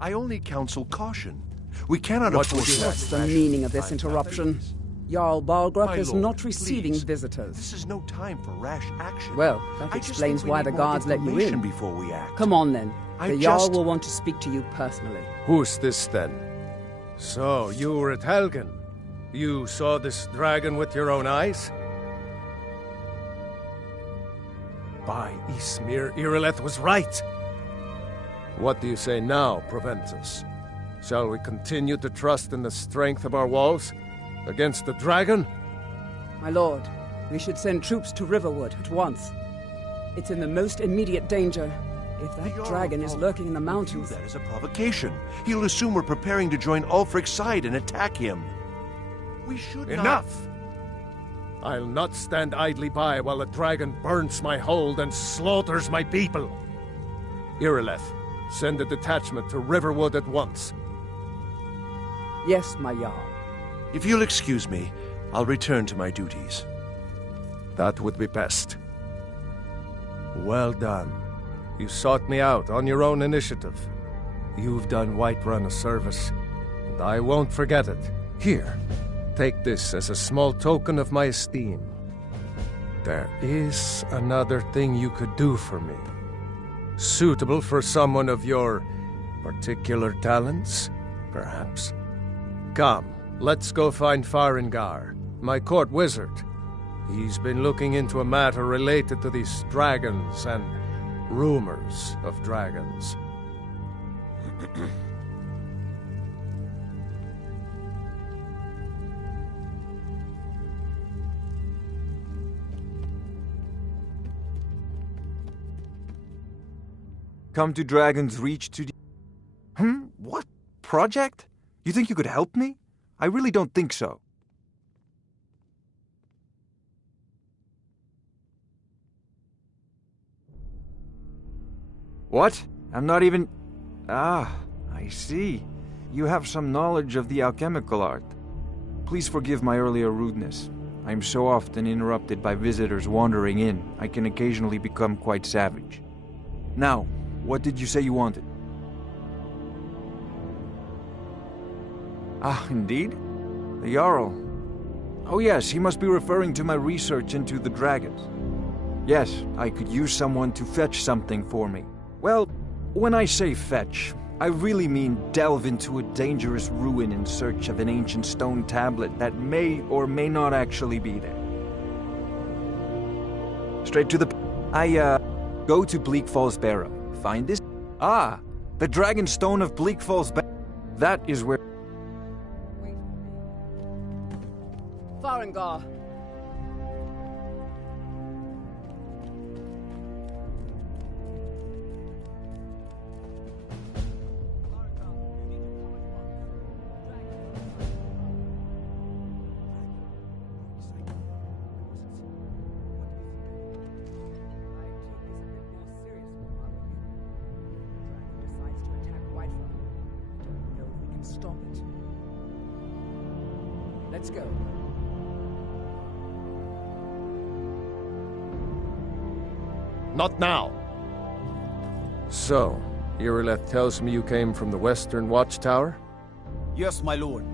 I only counsel caution. We cannot What afford would you to have? What's the meaning of this interruption? Jarl Balgruuf My is lord, not receiving please. visitors. This is no time for rash action. Well, that I just explains think we why need the more guards let you information in. before we act. Come on then. I The Jarl just- will want to speak to you personally. Who's this then? So, you were at Helgen. You saw this dragon with your own eyes? By Ysmir, Irileth was right. What do you say now, Proventus? Shall we continue to trust in the strength of our walls against the dragon? My lord, we should send troops to Riverwood at once. It's in the most immediate danger. If that The dragon is Jarl lurking in the will view mountains... that as a provocation. He'll assume we're preparing to join Ulfric's side and attack him. We should not... Enough! I'll not stand idly by while the dragon burns my hold and slaughters my people. Irileth, send a detachment to Riverwood at once. Yes, my Jarl. If you'll excuse me, I'll return to my duties. That would be best. Well done. You sought me out on your own initiative. You've done Whiterun a service, and I won't forget it. Here, take this as a small token of my esteem. There is another thing you could do for me. Suitable for someone of your particular talents, perhaps. Come, let's go find Farengar, my court wizard. He's been looking into a matter related to these dragons and rumors of dragons. Come to Dragon's Reach to... What? Project? You think you could help me? I really don't think so. What? I'm not even... Ah, I see. You have some knowledge of the alchemical art. Please forgive my earlier rudeness. I am so often interrupted by visitors wandering in, I can occasionally become quite savage. Now, what did you say you wanted? Ah, indeed? The Jarl. Oh yes, he must be referring to my research into the dragons. Yes, I could use someone to fetch something for me. Well, when I say fetch, I really mean delve into a dangerous ruin in search of an ancient stone tablet that may or may not actually be there. Straight to the... go to Bleak Falls Barrow. Find this... Ah, the Dragon Stone of Bleak Falls Barrow. That is where... Farengar! Stop it. Let's go. Not now! So, Irileth tells me you came from the Western Watchtower? Yes, my lord.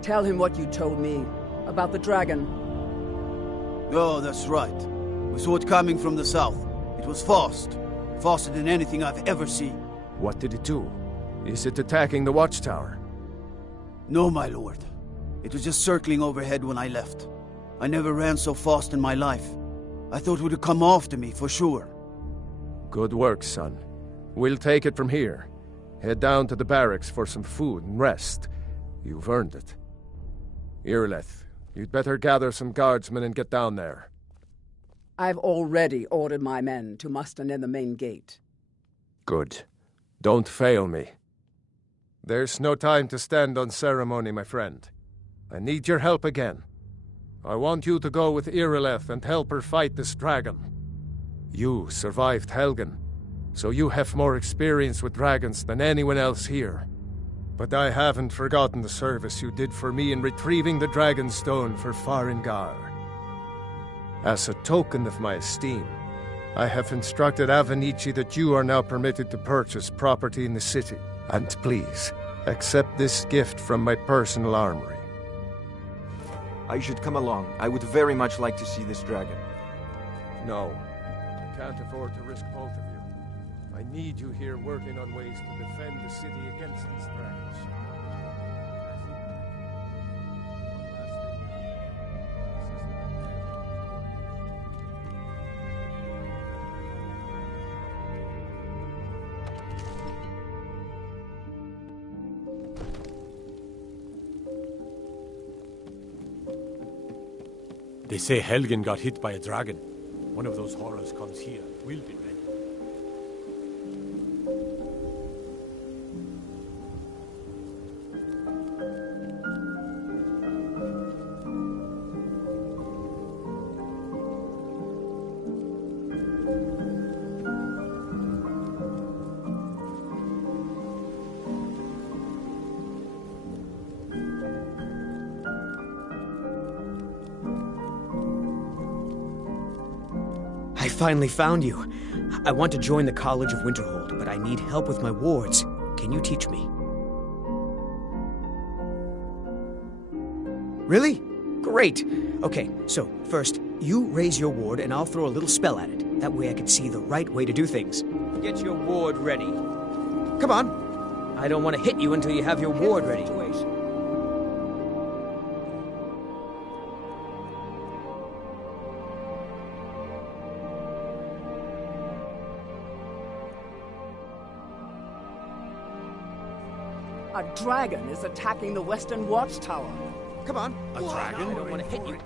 Tell him what you told me about the dragon. Oh, that's right. We saw it coming from the south. It was fast. Faster than anything I've ever seen. What did it do? Is it attacking the Watchtower? No, my lord. It was just circling overhead when I left. I never ran so fast in my life. I thought it would come after me, for sure. Good work, son. We'll take it from here. Head down to the barracks for some food and rest. You've earned it. Irileth, you'd better gather some guardsmen and get down there. I've already ordered my men to muster near the main gate. Good. Don't fail me. There's no time to stand on ceremony, my friend. I need your help again. I want you to go with Irileth and help her fight this dragon. You survived Helgen, so you have more experience with dragons than anyone else here. But I haven't forgotten the service you did for me in retrieving the Dragon Stone for Farengar. As a token of my esteem, I have instructed Avenici that you are now permitted to purchase property in the city. And please, accept this gift from my personal armory. I should come along. I would very much like to see this dragon. No, I can't afford to risk both of you. I need you here working on ways to defend the city against these dragons. They say Helgen got hit by a dragon. One of those horrors comes here. We'll be ready. I finally found you. I want to join the College of Winterhold, but I need help with my wards. Can you teach me? Really? Great. Okay, so first, you raise your ward and I'll throw a little spell at it. That way I can see the right way to do things. Get your ward ready. Come on. I don't want to hit you until you have your ward ready. A dragon is attacking the Western Watchtower. Come on. A dragon? I don't want to hit you.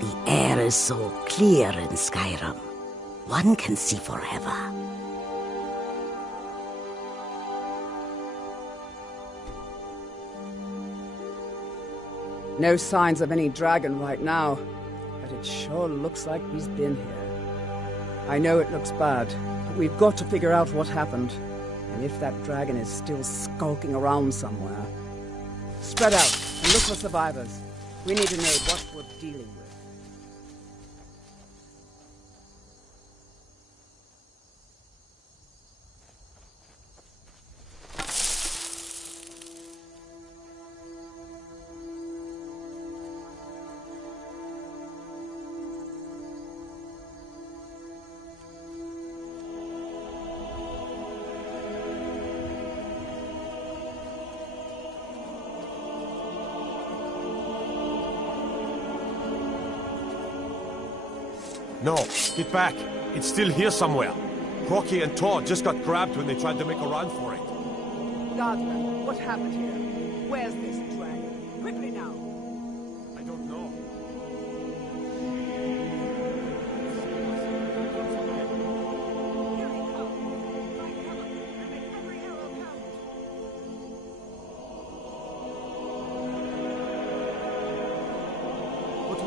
The air is so clear in Skyrim. One can see forever. No signs of any dragon right now, but it sure looks like he's been here. I know it looks bad, but we've got to figure out what happened, and if that dragon is still skulking around somewhere. Spread out and look for survivors. We need to know what we're dealing with. No, get back. It's still here somewhere. Crocky and Todd just got grabbed when they tried to make a run for it. Guardsman, what happened here? Where's this dragon? Quickly now! I don't know.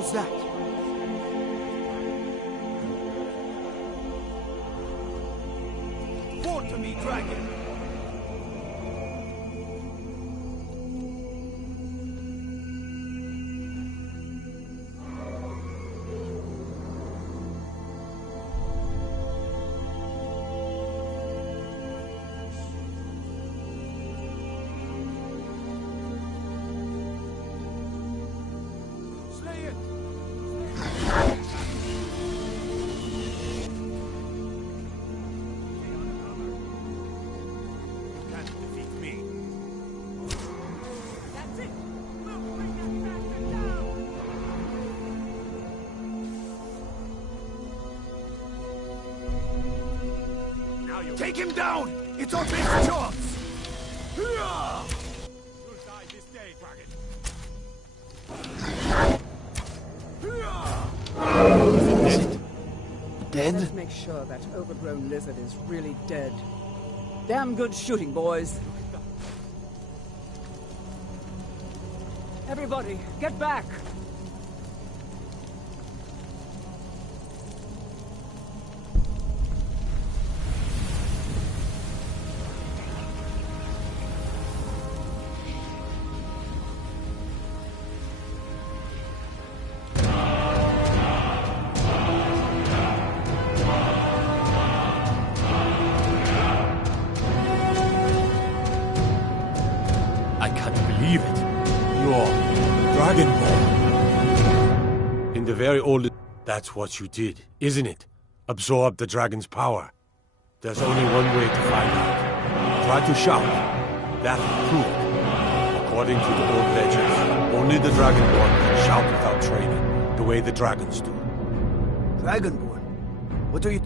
was that? Fall to me, dragon! Take him down! It's our best chance! You'll die this day, dragon. Dead? Let's make sure that overgrown lizard is really dead. Damn good shooting, boys. Everybody, get back! I can't believe it. You're Dragonborn. In the very old... That's what you did, isn't it? Absorb the dragon's power. There's only one way to find out. Try to shout. That will prove it. According to the old legends, only the Dragonborn can shout without training, the way the dragons do. Dragonborn? What are you...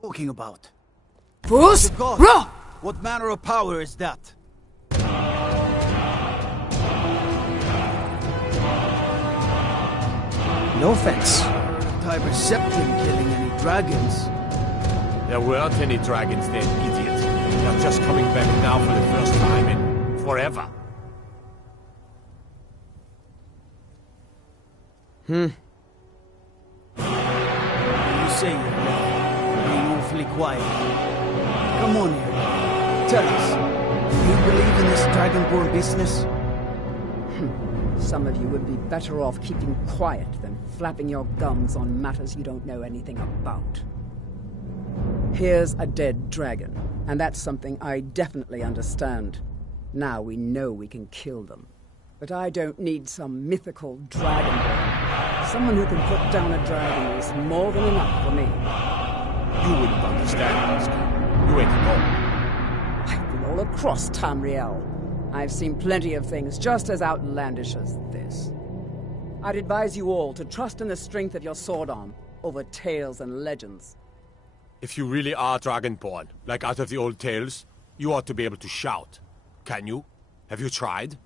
talking about? Fools! God, Run! what manner of power is that? No offense. Tiber Septim killing any dragons? There weren't any dragons then, idiot. They're just coming back now for the first time in forever. You say you're being awfully quiet. Come on here. Tell us, do you believe in this Dragonborn business? Some of you would be better off keeping quiet than flapping your gums on matters you don't know anything about. Here's a dead dragon, and that's something I definitely understand. Now we know we can kill them. But I don't need some mythical dragonborn. Someone who can put down a dragon is more than enough for me. You wouldn't understand, Oscar. You ain't alone. I've been all across Tamriel. I've seen plenty of things just as outlandish as this. I'd advise you all to trust in the strength of your sword arm over tales and legends. If you really are Dragonborn, like out of the old tales, you ought to be able to shout. Can you? Have you tried?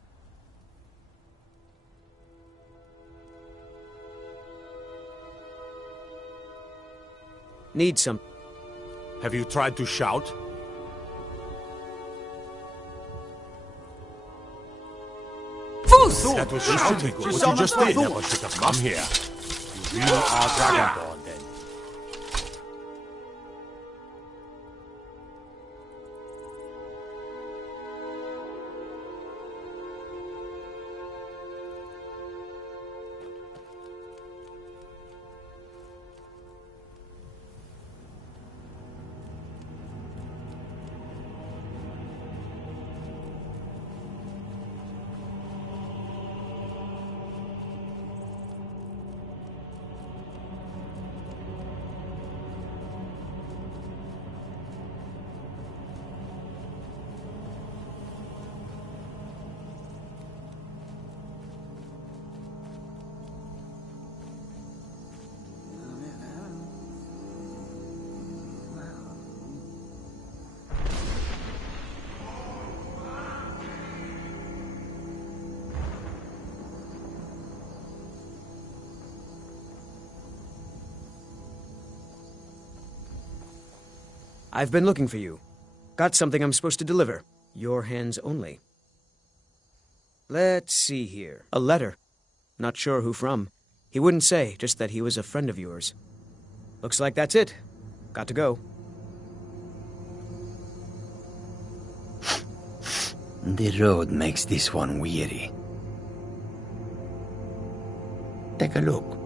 Need some. Have you tried to shout? Fools! That was shouting. What you just did. Never should have come here. You really are Dragonborn, then. I've been looking for you. Got something I'm supposed to deliver. Your hands only. Let's see here. A letter. Not sure who from. He wouldn't say, just that he was a friend of yours. Looks like that's it. Got to go. The road makes this one weary. Take a look.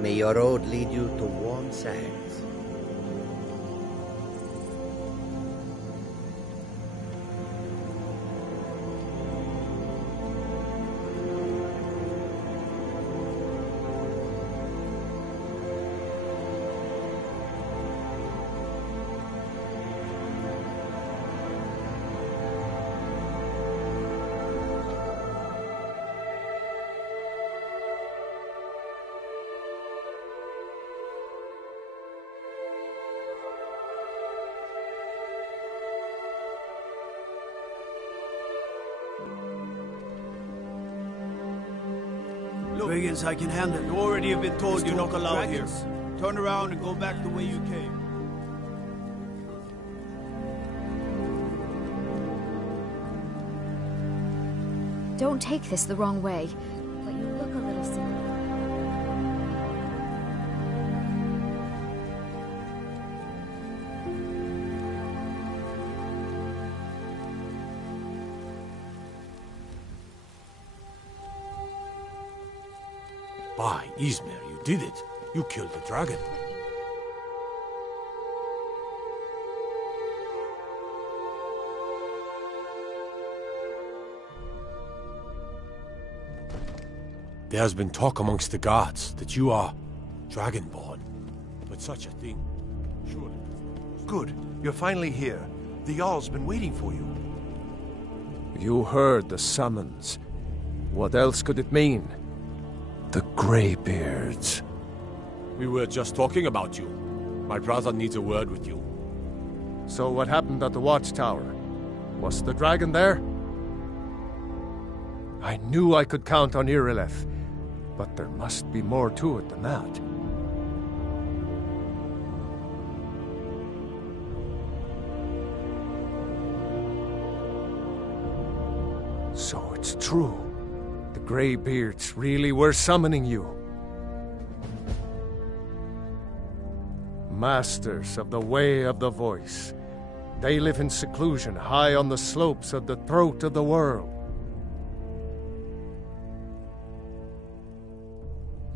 May your road lead you to warm sands. Brigands I can handle. You already have been told you're not allowed here. Turn around and go back the way you came. Don't take this the wrong way, but you look a little silly. By Izmir, you did it. You killed the dragon. There has been talk amongst the gods that you are dragonborn. But such a thing, surely... Good. You're finally here. The Jarl's been waiting for you. You heard the summons. What else could it mean? The Greybeards. We were just talking about you. My brother needs a word with you. So what happened at the watchtower? Was the dragon there? I knew I could count on Irileth, but there must be more to it than that. So it's true. The Greybeards really were summoning you. Masters of the Way of the Voice. They live in seclusion high on the slopes of the throat of the world.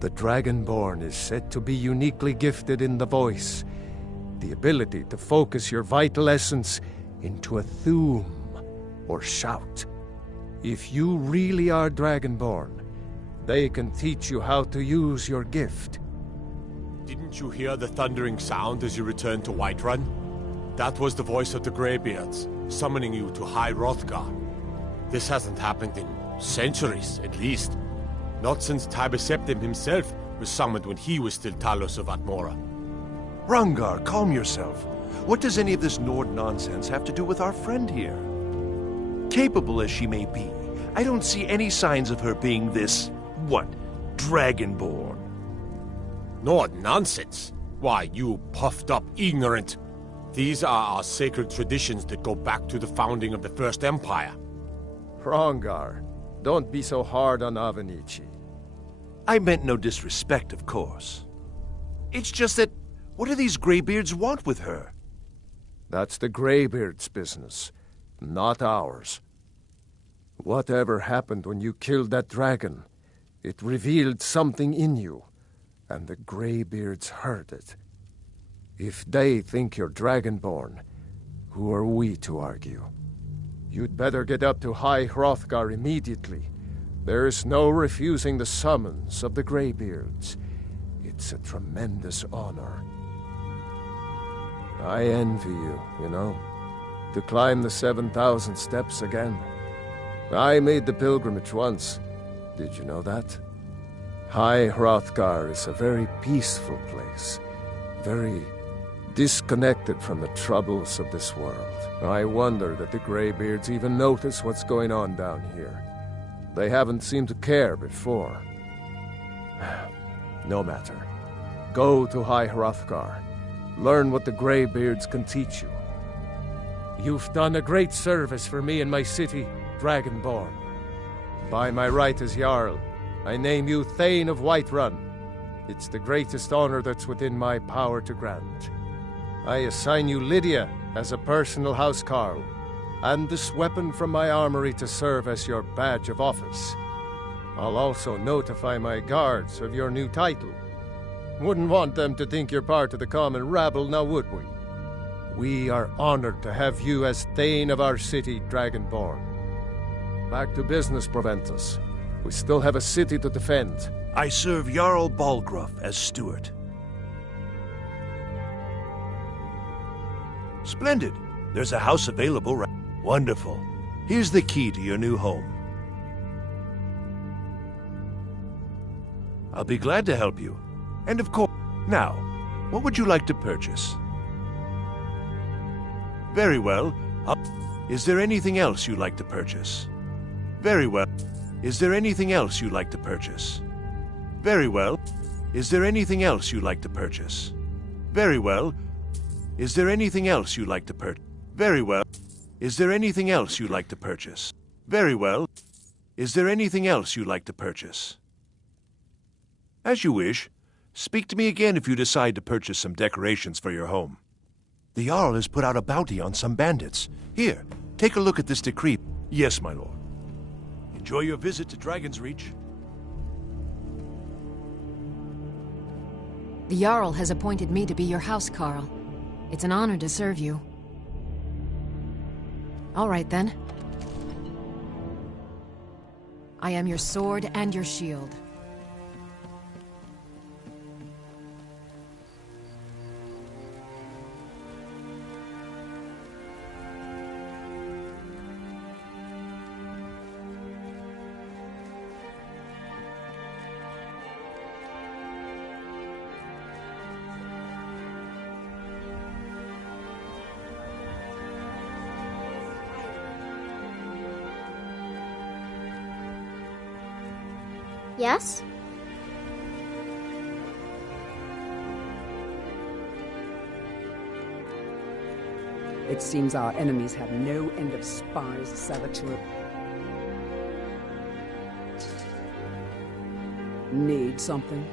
The Dragonborn is said to be uniquely gifted in the voice, the ability to focus your vital essence into a thum, or shout. If you really are Dragonborn, they can teach you how to use your gift. Didn't you hear the thundering sound as you returned to Whiterun? That was the voice of the Greybeards, summoning you to High Hrothgar. This hasn't happened in centuries, at least. Not since Tiber Septim himself was summoned when he was still Talos of Atmora. Hrongar, calm yourself. What does any of this Nord nonsense have to do with our friend here? Capable as she may be, I don't see any signs of her being this, Dragonborn. Nord nonsense? Why, you puffed up ignorant. These are our sacred traditions that go back to the founding of the First Empire. Hrongar, don't be so hard on Avenici. I meant no disrespect, of course. It's just that, what do these Greybeards want with her? That's the Greybeards' business, not ours. Whatever happened when you killed that dragon, it revealed something in you. and the Greybeards heard it. If they think you're Dragonborn, who are we to argue? You'd better get up to High Hrothgar immediately. There's no refusing the summons of the Greybeards. It's a tremendous honor. I envy you, you know, to climb the 7,000 steps again. I made the pilgrimage once. Did you know that? High Hrothgar is a very peaceful place, very disconnected from the troubles of this world. I wonder that the Greybeards even notice what's going on down here. They haven't seemed to care before. No matter. Go to High Hrothgar. Learn what the Greybeards can teach you. You've done a great service for me and my city, Dragonborn. By my right as Jarl, I name you Thane of Whiterun. It's the greatest honor that's within my power to grant. I assign you Lydia as a personal housecarl, and this weapon from my armory to serve as your badge of office. I'll also notify my guards of your new title. Wouldn't want them to think you're part of the common rabble, now would we? We are honored to have you as Thane of our city, Dragonborn. Back to business, Proventus. We still have a city to defend. I serve Jarl Balgruuf as steward. Splendid. There's a house available right. Wonderful. Here's the key to your new home. I'll be glad to help you. And of course, now, what would you like to purchase? Very well. Is there anything else you'd like to purchase? Very well. Is there anything else you'd like to purchase? Very well. Is there anything else you'd like to purchase? Very well. Is there anything else you'd like to purchase? Very well. Is there anything else you'd like to purchase? Very well. Is there anything else you'd like to purchase? As you wish. Speak to me again if you decide to purchase some decorations for your home. The Jarl has put out a bounty on some bandits. Here, take a look at this decree. Yes, my lord. Enjoy your visit to Dragon's Reach. The Jarl has appointed me to be your housecarl. It's an honor to serve you. All right, then. I am your sword and your shield. Yes? It seems our enemies have no end of spies, Saboteur. Need something?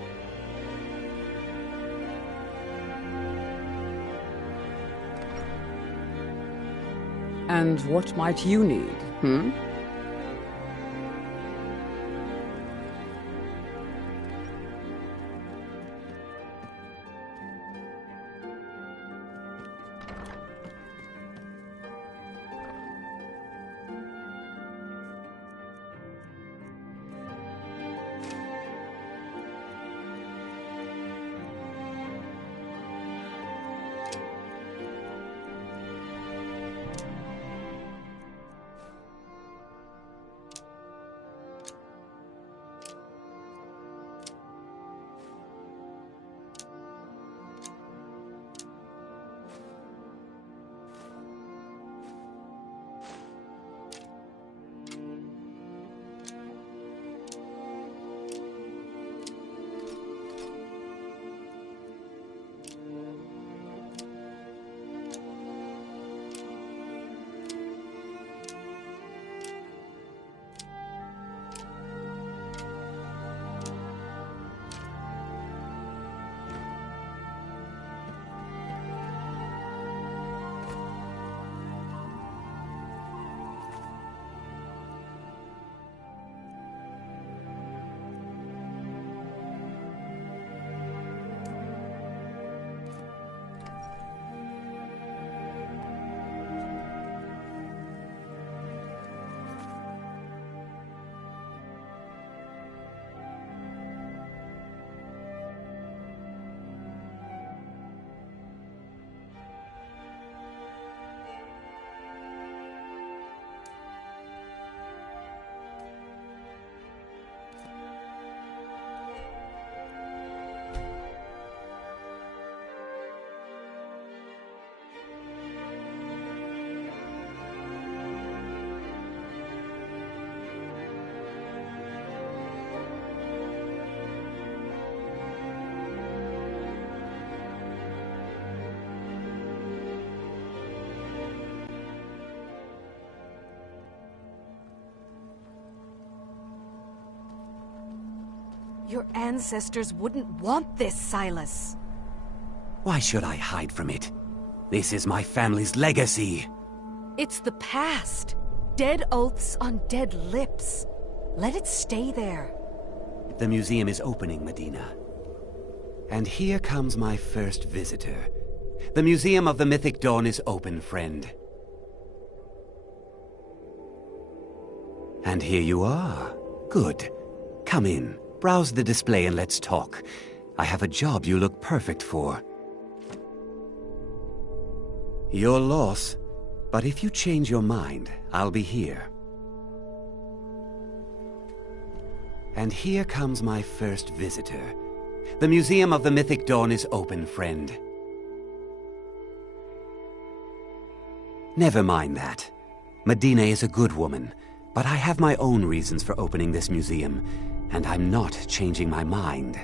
And what might you need, hmm? Your ancestors wouldn't want this, Silas. Why should I hide from it? This is my family's legacy. It's the past. Dead oaths on dead lips. Let it stay there. The museum is opening, Medina. And here comes my first visitor. The Museum of the Mythic Dawn is open, friend. And here you are. Good. Come in, browse the display and let's talk. I have a job you look perfect for. Your loss, but if you change your mind, I'll be here. And here comes my first visitor. The Museum of the Mythic Dawn is open, friend. Never mind that. Medina is a good woman, but I have my own reasons for opening this museum, and I'm not changing my mind.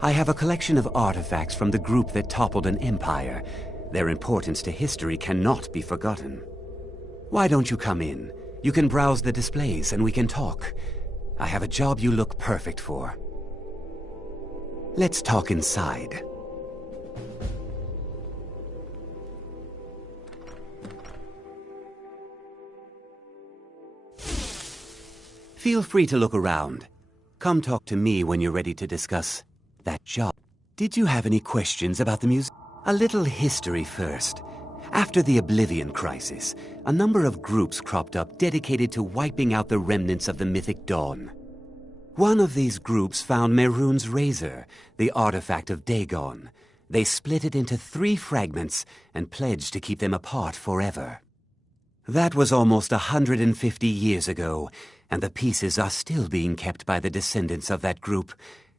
I have a collection of artifacts from the group that toppled an empire. Their importance to history cannot be forgotten. Why don't you come in? You can browse the displays and we can talk. I have a job you look perfect for. Let's talk inside. Feel free to look around. Come talk to me when you're ready to discuss that job. Did you have any questions about the museum? A little history first. After the Oblivion Crisis, a number of groups cropped up dedicated to wiping out the remnants of the Mythic Dawn. One of these groups found Mehrunes' razor, the artifact of Dagon. They split it into 3 fragments and pledged to keep them apart forever. That was almost 150 years ago, and the pieces are still being kept by the descendants of that group,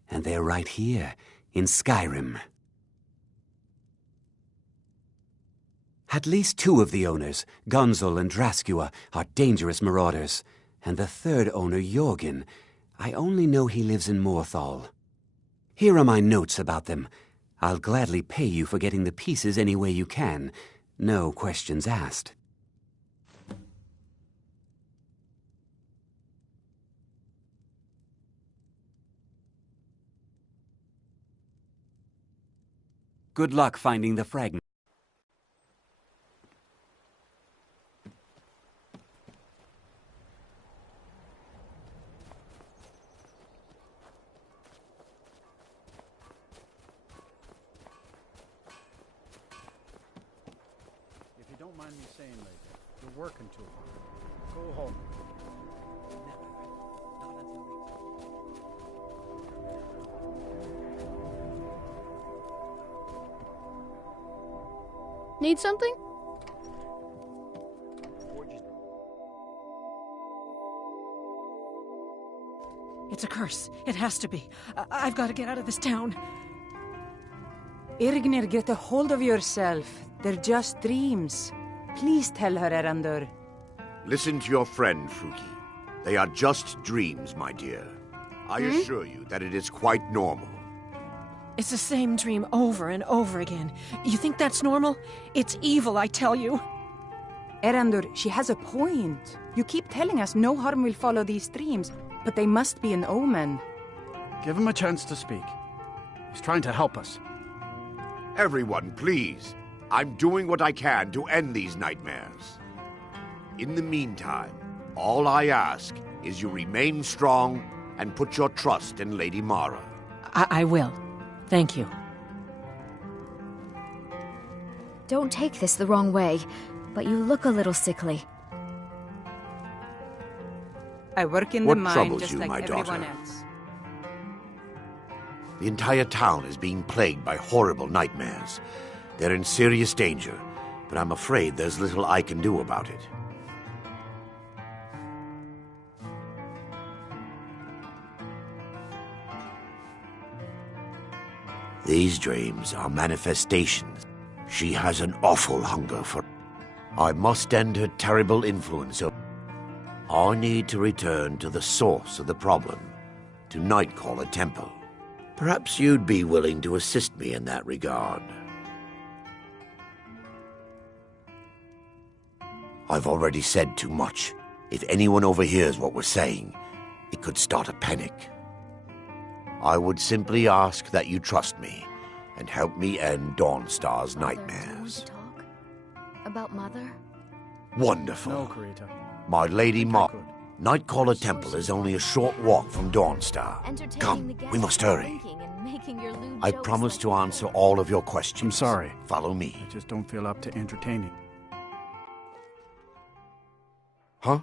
and they're right here, in Skyrim. At least 2 of the owners, Gunzel and Draskua, are dangerous marauders, and the 3rd owner, Jorgen, I only know he lives in Morthal. Here are my notes about them. I'll gladly pay you for getting the pieces any way you can. No questions asked. Good luck finding the fragment. If you don't mind me saying, lady, you're working too hard. Go home. Need something? It's a curse. It has to be. I've got to get out of this town. Irgnir, get a hold of yourself. They're just dreams. Please tell her, Erandur. Listen to your friend, Fuki. They are just dreams, my dear. I assure you that it is quite normal. It's the same dream over and over again. You think that's normal? It's evil, I tell you. Erandur, she has a point. You keep telling us no harm will follow these dreams, but they must be an omen. Give him a chance to speak. He's trying to help us. Everyone, please. I'm doing what I can to end these nightmares. In the meantime, all I ask is you remain strong and put your trust in Lady Mara. I will. Thank you. Don't take this the wrong way, but you look a little sickly. I work in What the mine troubles just you, like my everyone daughter? else. The entire town is being plagued by horrible nightmares. They're in serious danger, but I'm afraid there's little I can do about it. These dreams are manifestations. She has an awful hunger for... I must end her terrible influence. I need to return to the source of the problem, to Nightcaller Temple. Perhaps you'd be willing to assist me in that regard. I've already said too much. If anyone overhears what we're saying, it could start a panic. I would simply ask that you trust me and help me end Dawnstar's nightmares. About Mother? Wonderful. No, Karita. My Lady Nightcaller Temple is only a short walk from Dawnstar. Come, we must hurry. I promise to answer all of your questions. I'm sorry. Follow me. I just don't feel up to entertaining. Huh?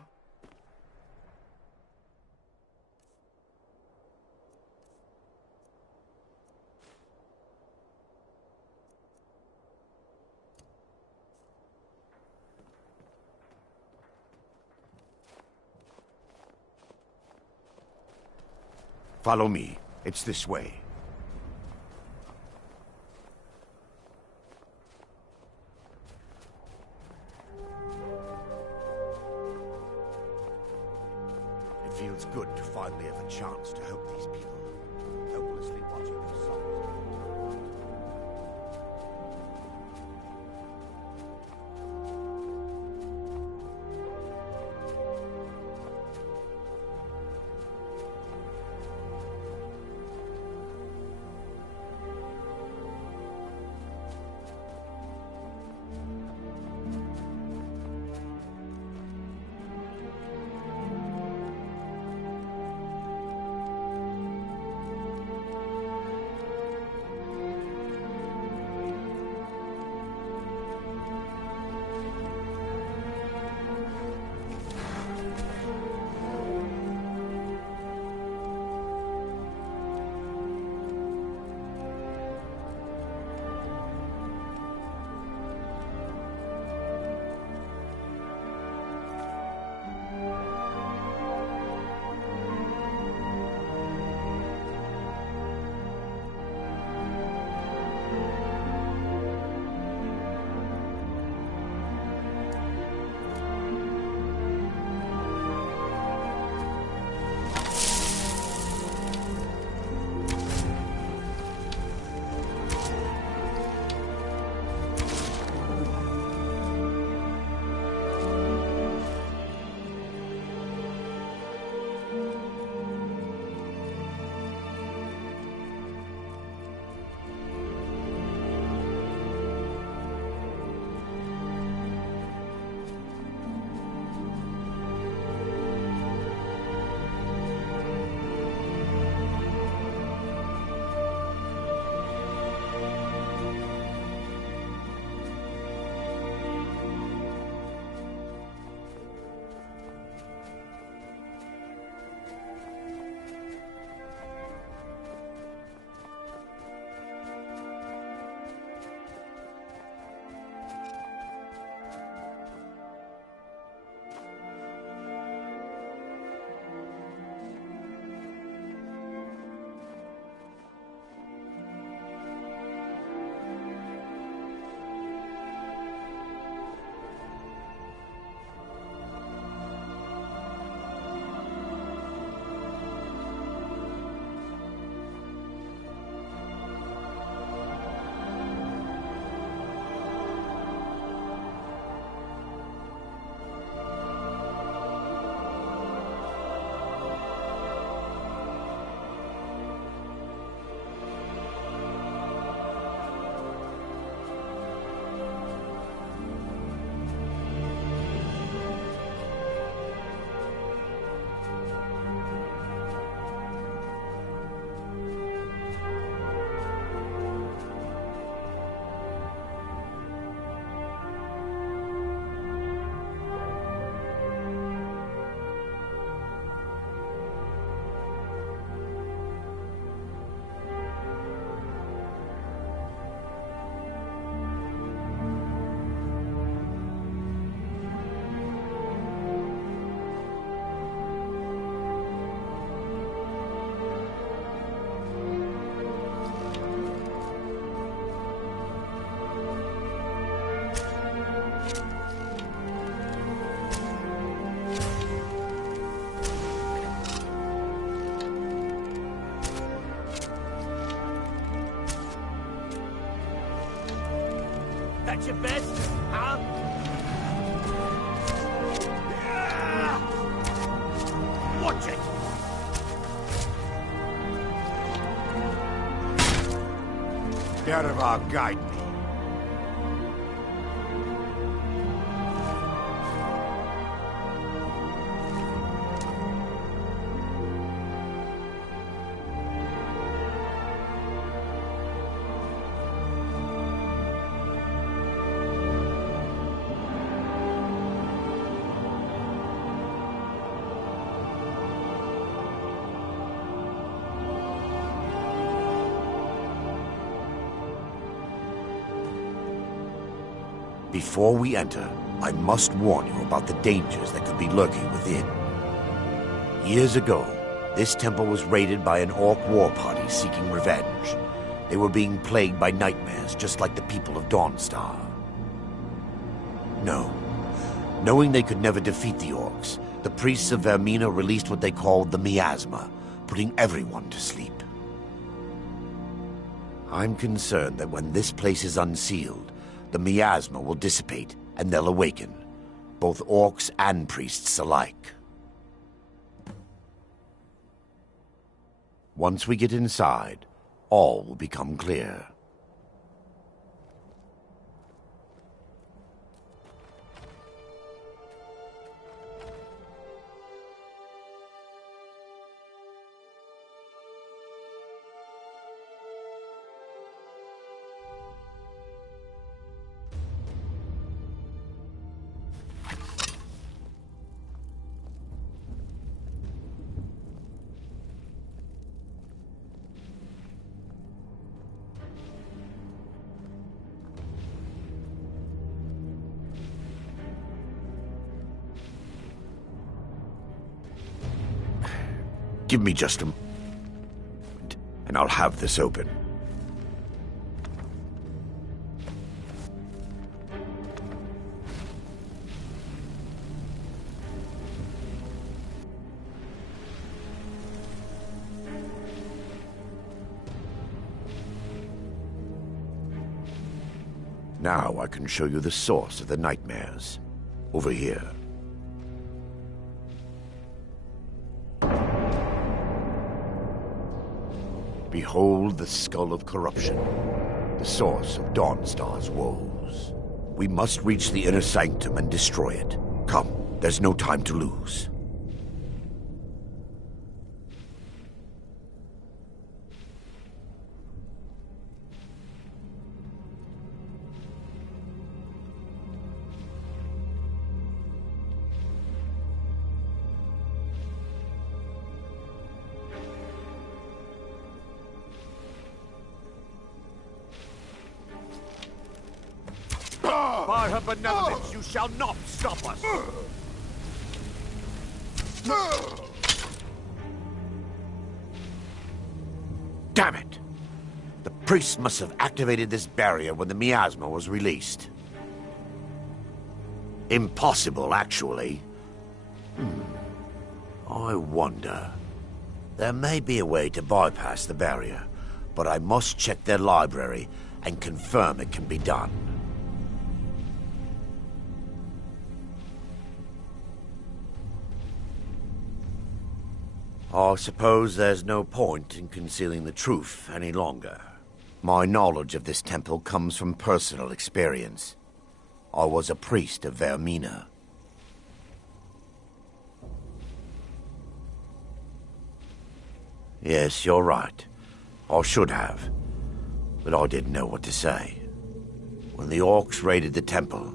Follow me. It's this way. It feels good to finally have a chance to help these people, helplessly watching their souls. That's your best, huh? Watch it! Skyrim, guide me. Before we enter, I must warn you about the dangers that could be lurking within. Years ago, this temple was raided by an orc war party seeking revenge. They were being plagued by nightmares, just like the people of Dawnstar. Knowing they could never defeat the orcs, the priests of Vermina released what they called the miasma, putting everyone to sleep. I'm concerned that when this place is unsealed, the miasma will dissipate, and they'll awaken, both orcs and priests alike. Once we get inside, all will become clear. Give me just a moment, and I'll have this open. Now I can show you the source of the nightmares. Over here. Behold the skull of corruption, the source of Dawnstar's woes. We must reach the inner sanctum and destroy it. Come, there's no time to lose. By her benevolence, you shall not stop us! Damn it! The priests must have activated this barrier when the miasma was released. Impossible, actually. I wonder. There may be a way to bypass the barrier, but I must check their library and confirm it can be done. I suppose there's no point in concealing the truth any longer. My knowledge of this temple comes from personal experience. I was a priest of Vermina. Yes, you're right. I should have. But I didn't know what to say. When the orcs raided the temple,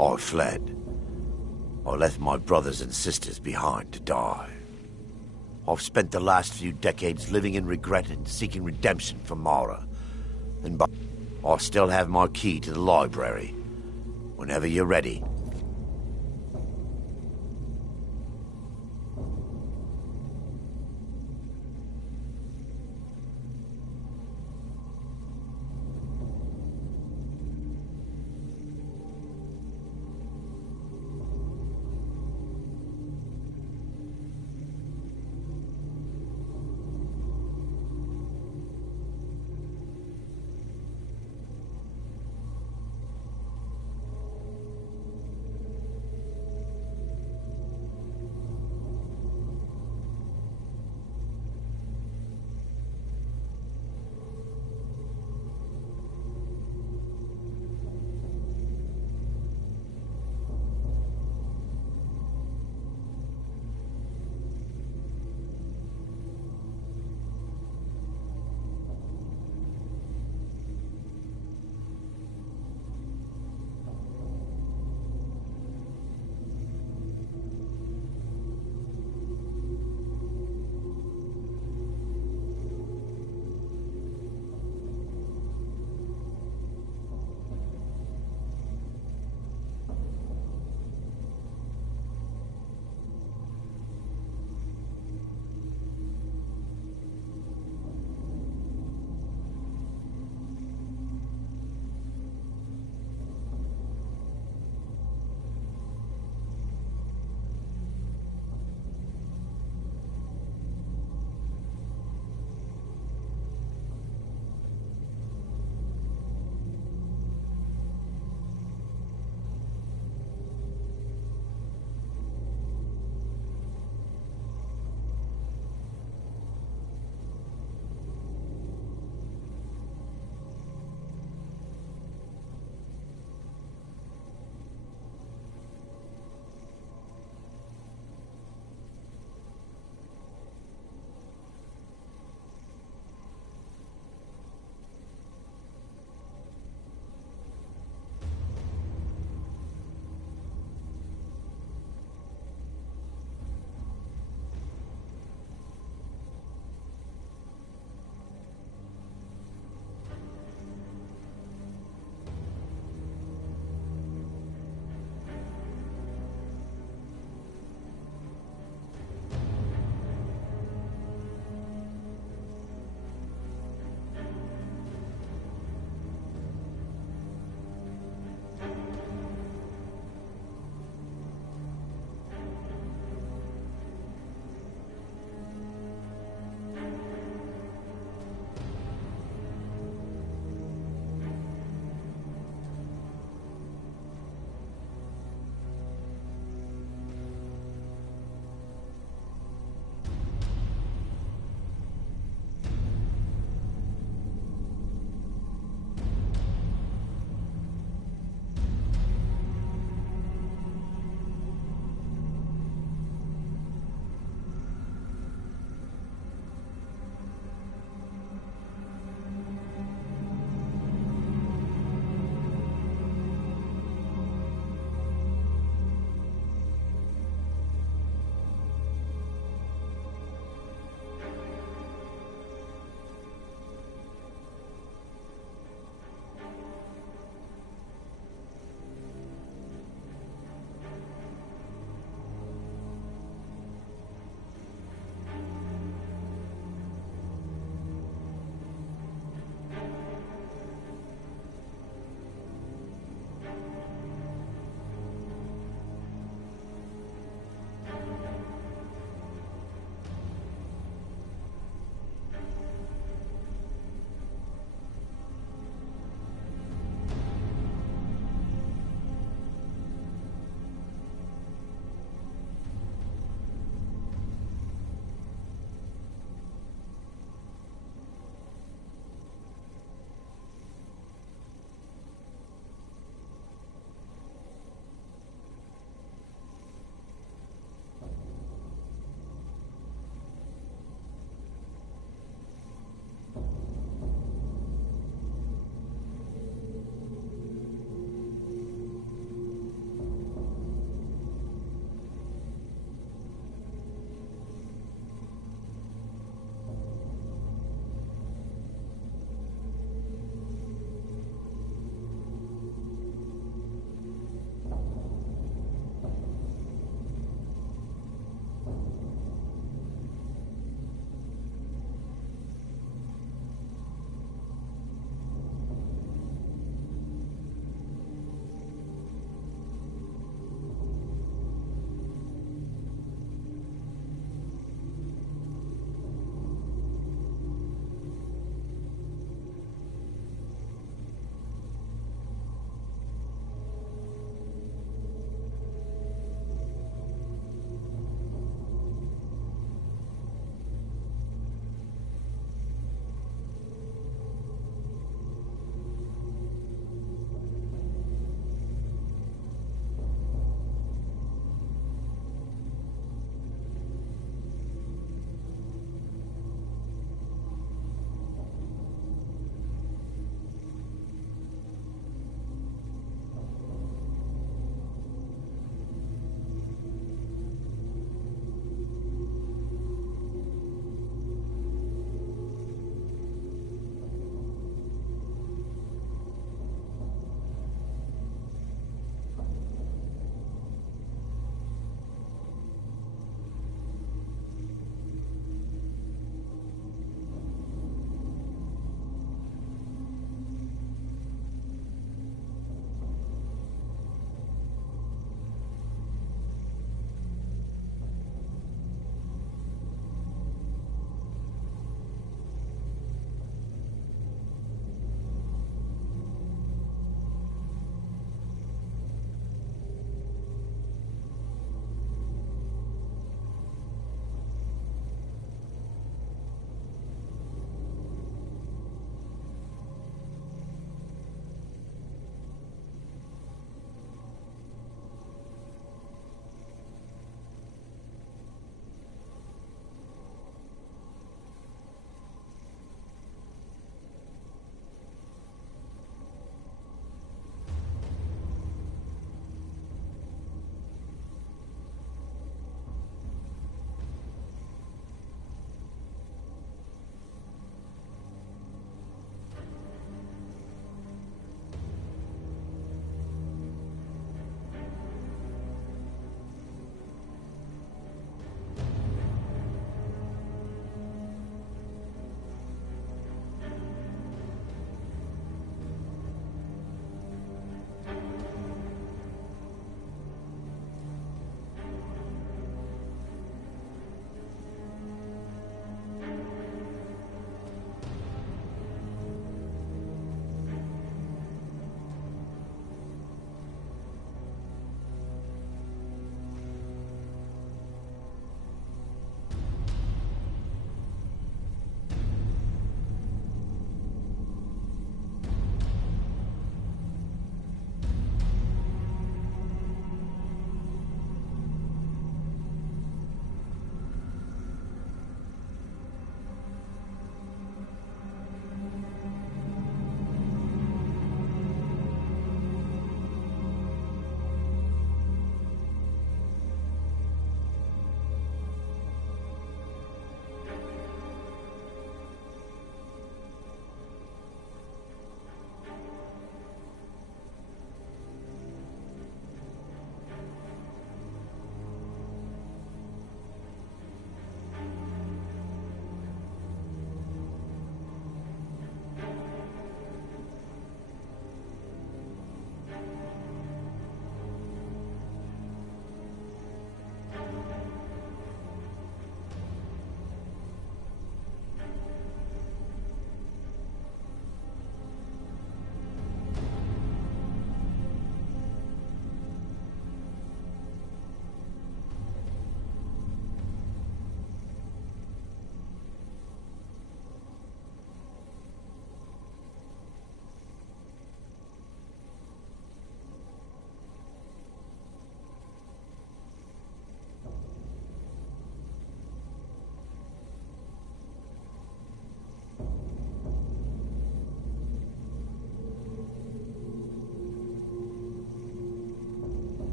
I fled. I left my brothers and sisters behind to die. I've spent the last few decades living in regret and seeking redemption from Mara. And I still have my key to the library. Whenever you're ready.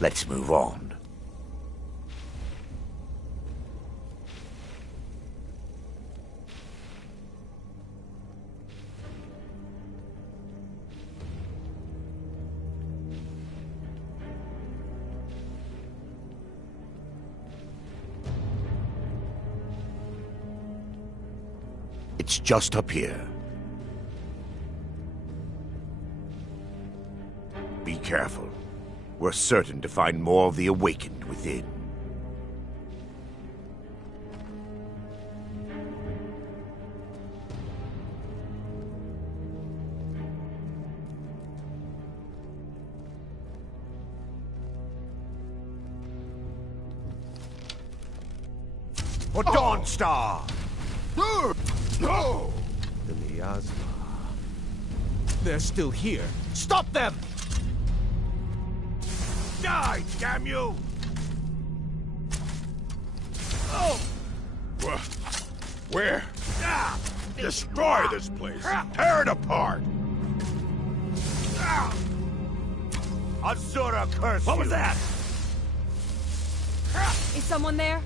Let's move on. It's just up here. Be careful. We're certain to find more of the awakened within. For Dawnstar! No! The miasma. They're still here. Stop them! Die, damn you! Oh! Where? Destroy this place! Tear it apart! Azura, curse What you. was that? Is someone there?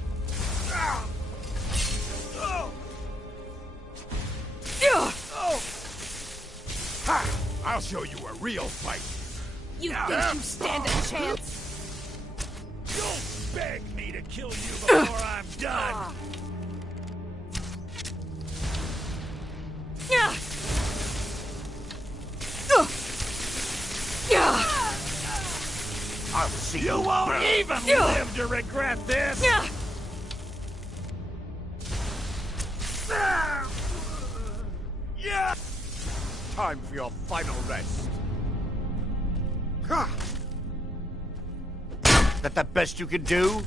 I'll show you a real fight. You think you stand a chance? You'll beg me to kill you before I'm done. I'll see You won't even live to regret this. Yeah! Time for your final rest. That the best you can do?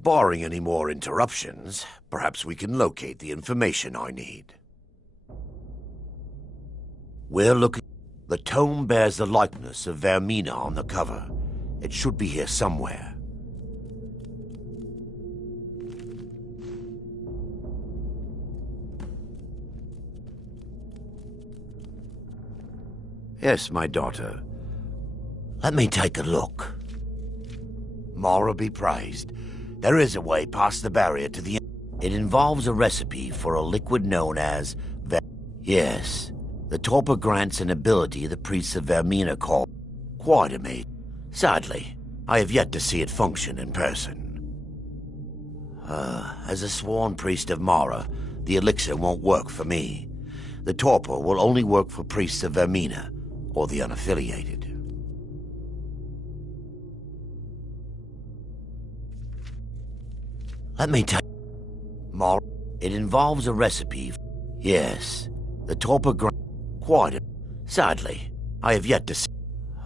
Barring any more interruptions, perhaps we can locate the information I need. We're looking... The tome bears the likeness of Vermina on the cover. It should be here somewhere. Yes, my daughter. Let me take a look. Mara be praised. There is a way past the barrier to the... It involves a recipe for a liquid known as... Yes, the torpor grants an ability the priests of Vermina call... Quite amazing. Sadly, I have yet to see it function in person. As a sworn priest of Mara, the elixir won't work for me. The torpor will only work for priests of Vermina, or the unaffiliated. Let me tell you, Mara, it involves a recipe. Yes, the torpor quite a... Sadly, I have yet to see...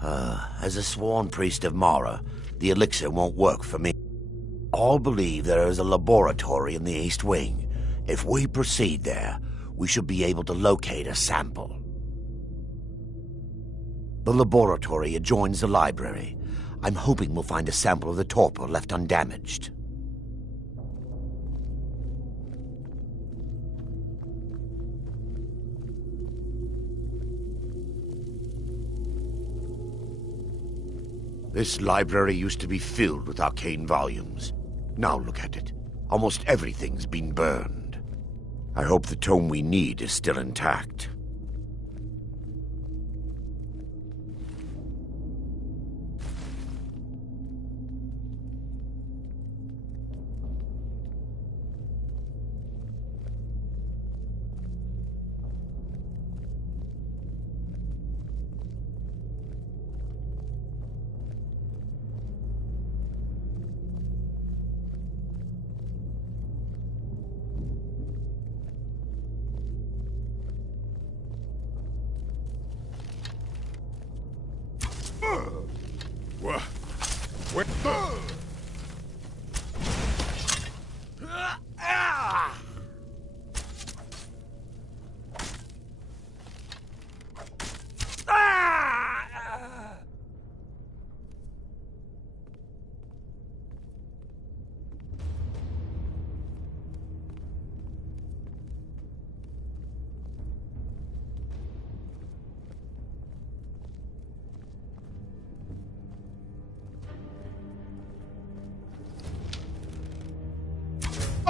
as a sworn priest of Mara, the elixir won't work for me. All believe there is a laboratory in the East Wing. If we proceed there, we should be able to locate a sample. The laboratory adjoins the library. I'm hoping we'll find a sample of the torpor left undamaged. This library used to be filled with arcane volumes. Now look at it. Almost everything's been burned. I hope the tome we need is still intact.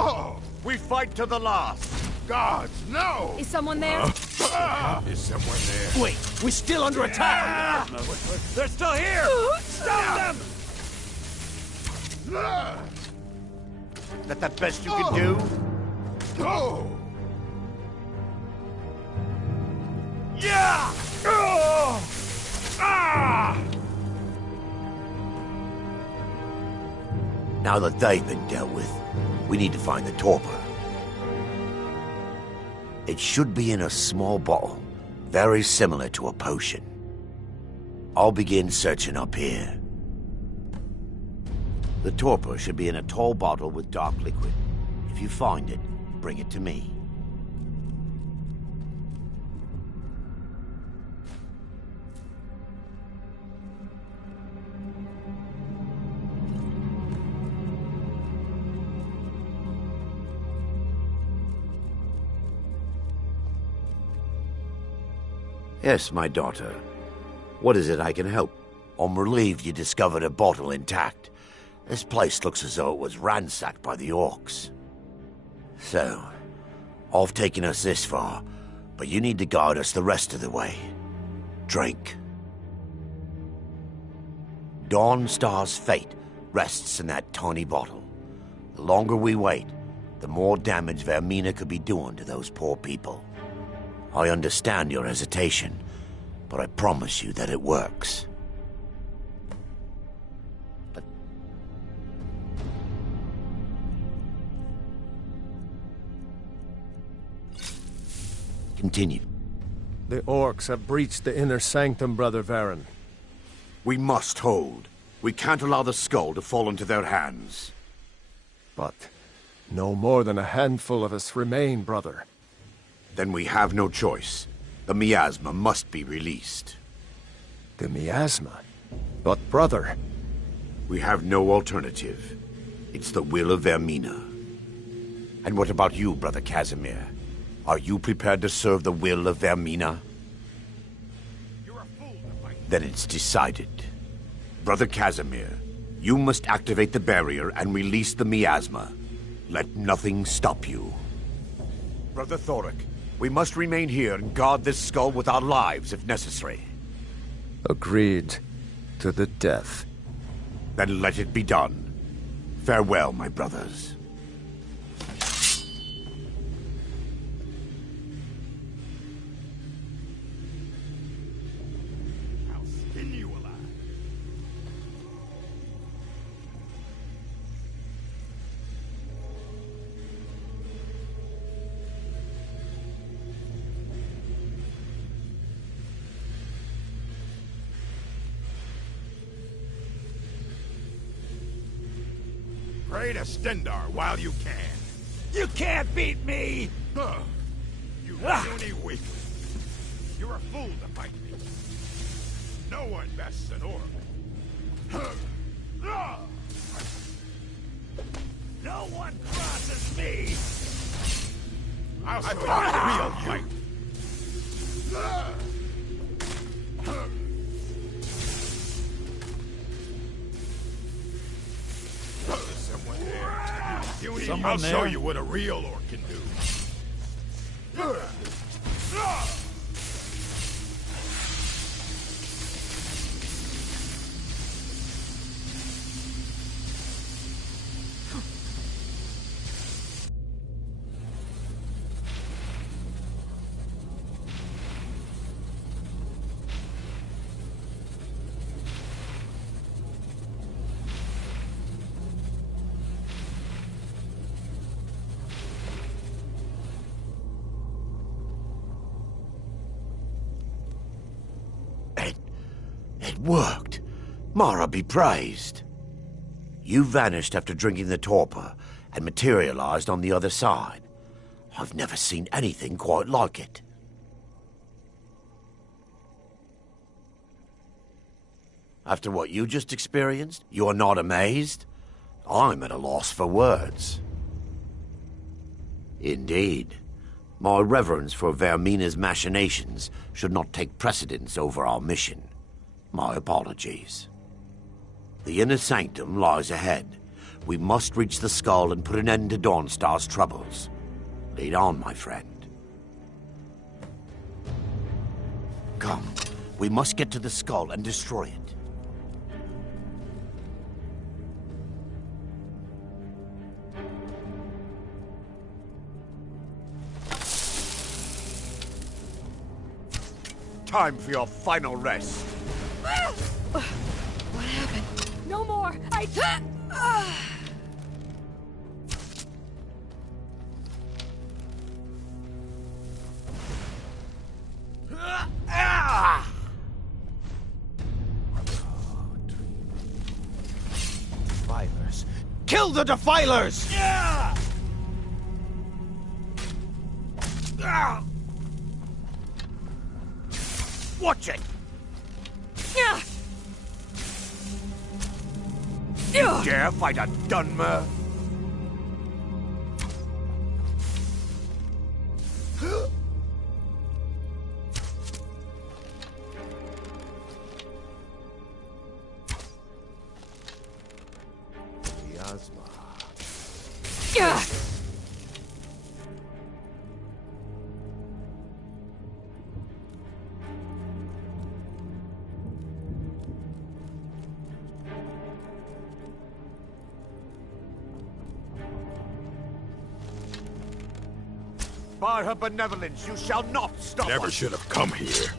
Oh, we fight to the last. Gods, no! Is someone there? Is someone there? Wait, we're still under attack! They're still here! Stop them! Is that the best you can do? Oh! Yeah! Oh! Ah! Now that they've been dealt with, we need to find the torpor. It should be in a small bottle, very similar to a potion. I'll begin searching up here. The torpor should be in a tall bottle with dark liquid. If you find it, bring it to me. Yes, my daughter. What is it I can help? I'm relieved you discovered a bottle intact. This place looks as though it was ransacked by the orcs. So, I've taken us this far, but you need to guide us the rest of the way. Drink. Dawnstar's fate rests in that tiny bottle. The longer we wait, the more damage Vermina could be doing to those poor people. I understand your hesitation, but I promise you that it works. But... Continue. The orcs have breached the inner sanctum, Brother Varen. We must hold. We can't allow the skull to fall into their hands. But no more than a handful of us remain, brother. Then we have no choice. The miasma must be released. The miasma? But brother... We have no alternative. It's the will of Vermina. And what about you, Brother Casimir? Are you prepared to serve the will of Vermina? Then it's decided. Brother Casimir, you must activate the barrier and release the miasma. Let nothing stop you. Brother Thoric, we must remain here and guard this skull with our lives if necessary. Agreed. To the death. Then let it be done. Farewell, my brothers. I'll skin you alive. Pray to Stendar while you can. You can't beat me! Huh. You puny weakling. You're a fool to fight me. No one bests an orc. No one crosses me! I'll show you a real fight. Someone there. Puny, I'll show you what a real orc can do. It worked. Mara be praised. You vanished after drinking the torpor and materialized on the other side. I've never seen anything quite like it. After what you just experienced, you are not amazed? I'm at a loss for words. Indeed. My reverence for Vermina's machinations should not take precedence over our mission. My apologies. The inner sanctum lies ahead. We must reach the skull and put an end to Dawnstar's troubles. Lead on, my friend. Come, we must get to the skull and destroy it. Time for your final rest. What happened? No more! Defilers. Kill the defilers! Watch it! You dare fight a Dunmer? By her benevolence, you shall not stop us! Never should have come here.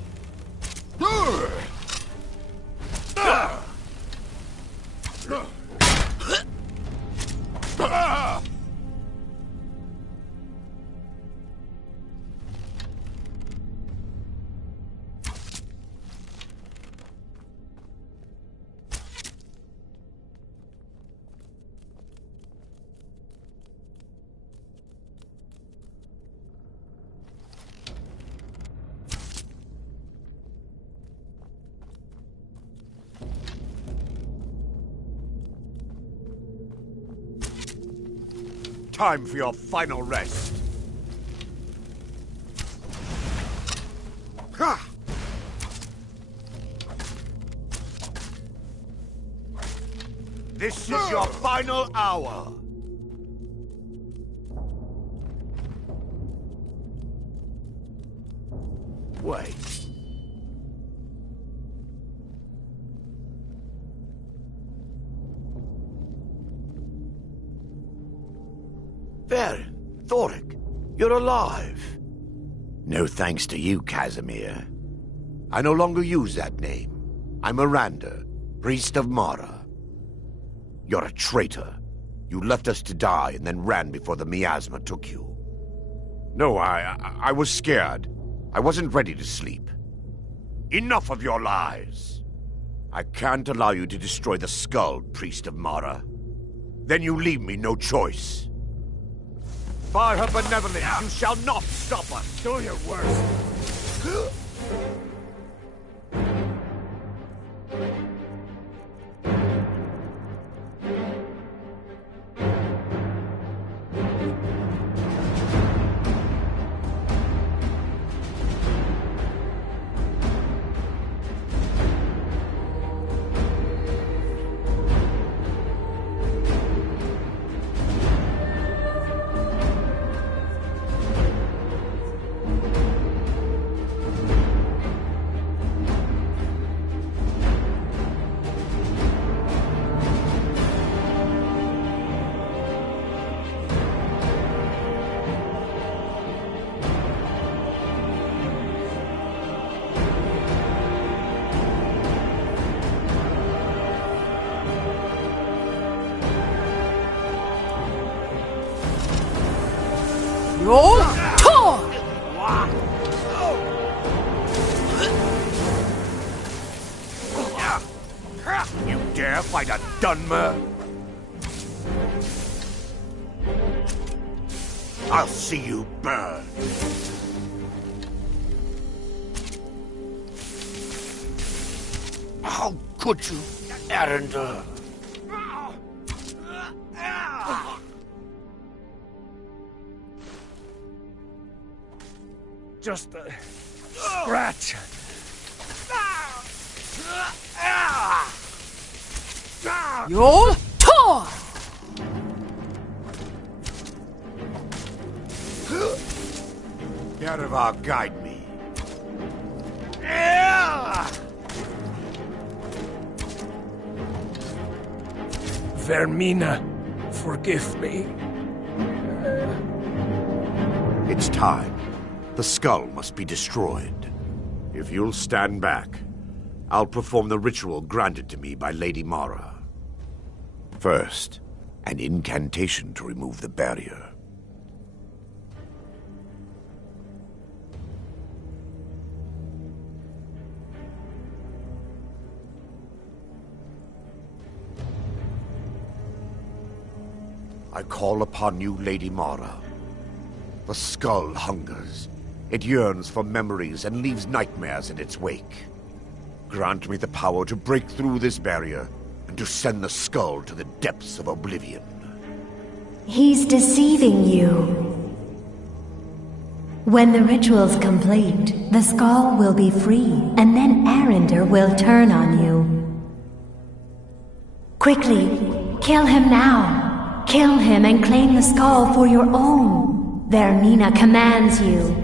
Time for your final rest. Ha! This is your final hour. Wait. Baron, Thoric, you're alive. No thanks to you, Casimir. I no longer use that name. I'm Miranda, priest of Mara. You're a traitor. You left us to die and then ran before the miasma took you. No, I was scared. I wasn't ready to sleep. Enough of your lies. I can't allow you to destroy the skull, priest of Mara. Then you leave me no choice. By her benevolence, you shall not stop us! Do your worst! Roll Tor! You dare fight a Dunmer? I'll see you burn. How could you, Arender? Just a scratch. Roll Tor! Karavar, guide me. Vermina, forgive me. It's time. The skull must be destroyed. If you'll stand back, I'll perform the ritual granted to me by Lady Mara. First, an incantation to remove the barrier. I call upon you, Lady Mara. The skull hungers. It yearns for memories and leaves nightmares in its wake. Grant me the power to break through this barrier and to send the skull to the depths of oblivion. He's deceiving you. When the ritual's complete, the skull will be free, and then Arender will turn on you. Quickly, kill him now. Kill him and claim the skull for your own. Vermina commands you.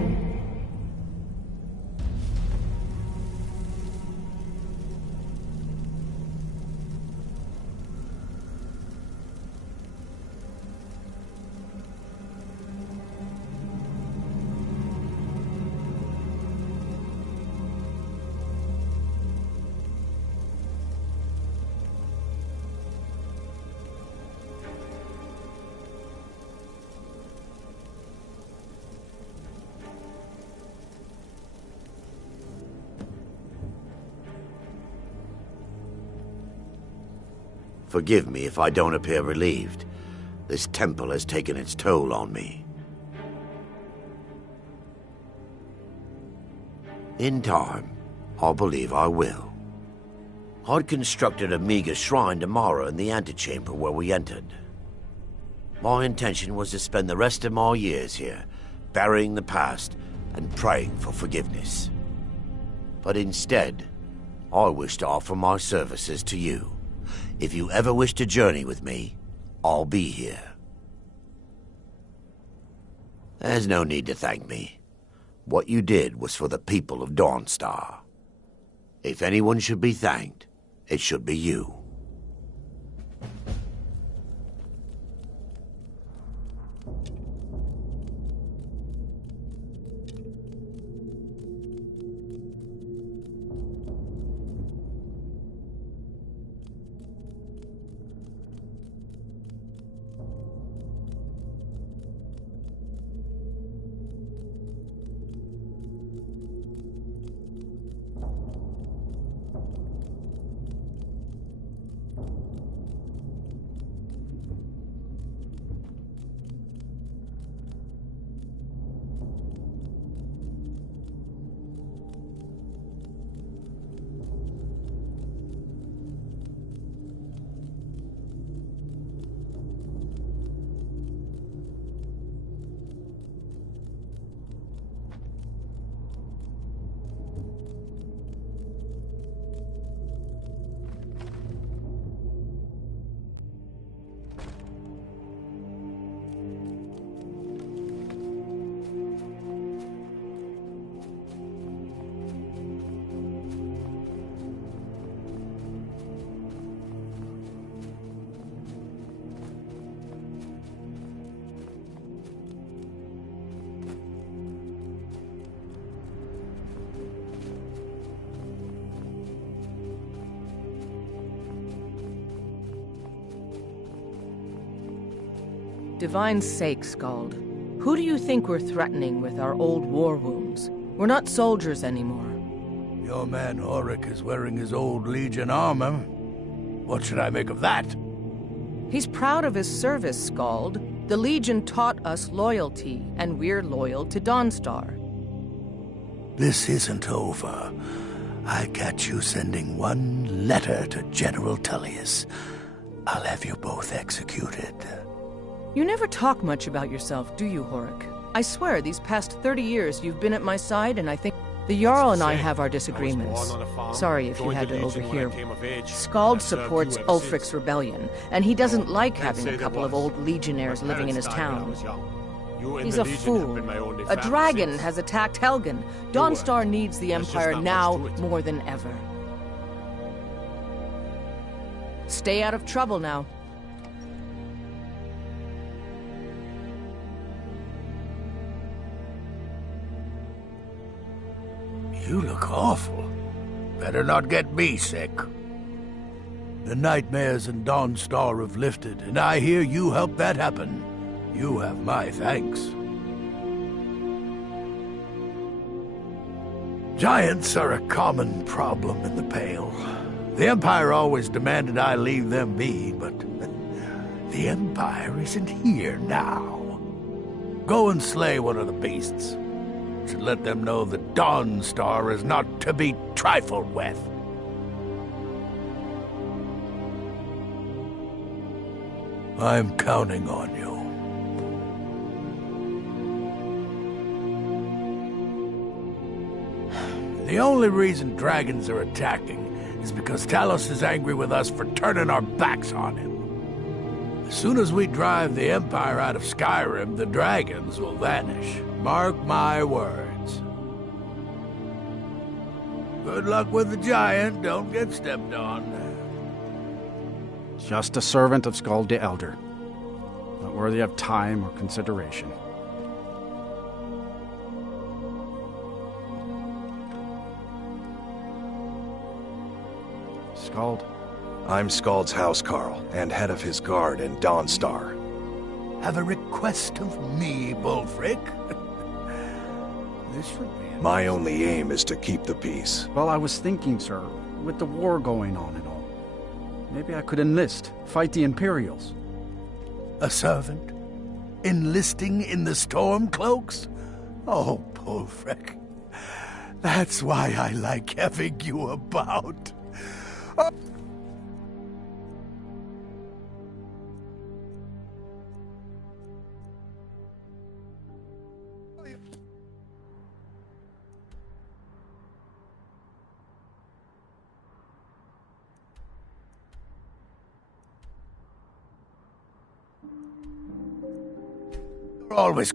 Forgive me if I don't appear relieved. This temple has taken its toll on me. In time, I believe I will. I'd constructed a meager shrine to Mara in the antechamber where we entered. My intention was to spend the rest of my years here, burying the past and praying for forgiveness. But instead, I wish to offer my services to you. If you ever wish to journey with me, I'll be here. There's no need to thank me. What you did was for the people of Dawnstar. If anyone should be thanked, it should be you. Divine's sake, Skald. Who do you think we're threatening with our old war wounds? We're not soldiers anymore. Your man Auric is wearing his old Legion armor. What should I make of that? He's proud of his service, Skald. The Legion taught us loyalty, and we're loyal to Dawnstar. This isn't over. I catch you sending one letter to General Tullius. I'll have you both executed. You never talk much about yourself, do you, Horik? I swear, these past 30 years you've been at my side, and I think the Jarl and I have our disagreements. Sorry if you had to overhear. Skald supports Ulfric's rebellion, and he doesn't like having a couple of old legionnaires living in his town. You and He's the a Legion fool. have been my only A family dragon since. has attacked Helgen. Dawnstar needs the There's just Empire not much now to it. more than ever. Stay out of trouble now. You look awful. Better not get me sick. The nightmares in Dawnstar have lifted, and I hear you helped that happen. You have my thanks. Giants are a common problem in the Pale. The Empire always demanded I leave them be, but the Empire isn't here now. Go and slay one of the beasts. Should let them know that Dawnstar is not to be trifled with. I'm counting on you. The only reason dragons are attacking is because Talos is angry with us for turning our backs on him. As soon as we drive the Empire out of Skyrim, the dragons will vanish. Mark my words. Good luck with the giant. Don't get stepped on. Just a servant of Skald the Elder. Not worthy of time or consideration. Skald? I'm Skald's housecarl, and head of his guard in Dawnstar. Have a request of me, Bullfrick? This should be... My only aim is to keep the peace. Well, I was thinking, sir, with the war going on and all, maybe I could enlist, fight the Imperials. A servant? Enlisting in the Stormcloaks? Oh, Bullfrick. That's why I like having you about. Oh. Always.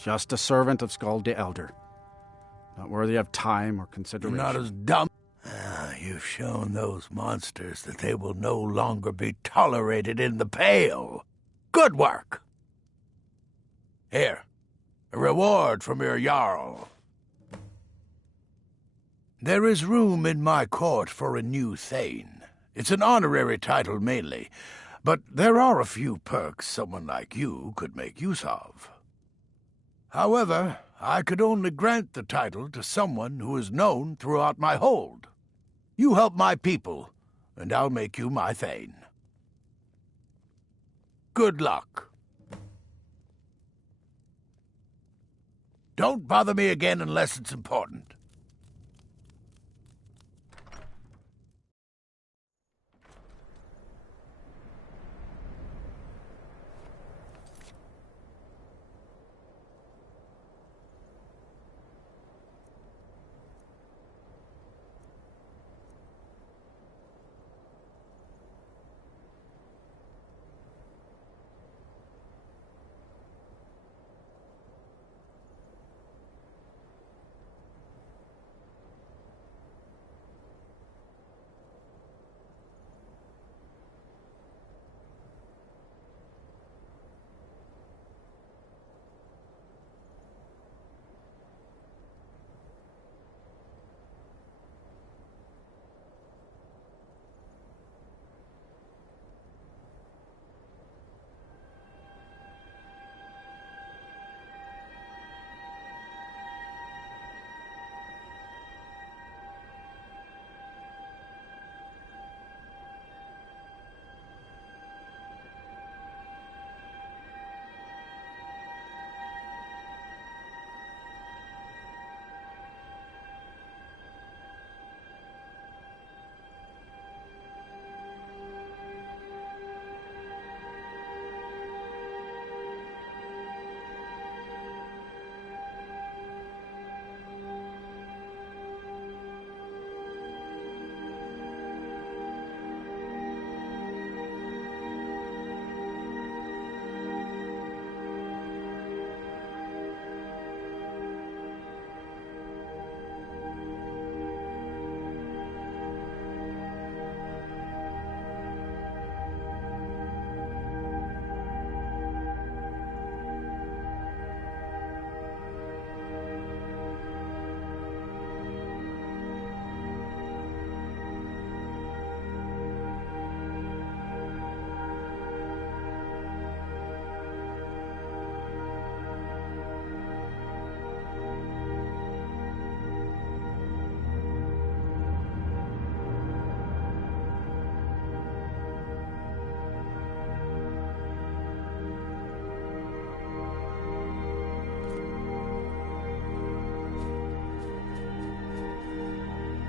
Just a servant of Skald the Elder. Not worthy of time or consideration. You're not as dumb. You've shown those monsters that they will no longer be tolerated in the Pale. Good work. Here, a reward from your Jarl. There is room in my court for a new Thane. It's an honorary title mainly, but there are a few perks someone like you could make use of. However, I could only grant the title to someone who is known throughout my hold. You help my people, and I'll make you my Thane. Good luck. Don't bother me again unless it's important.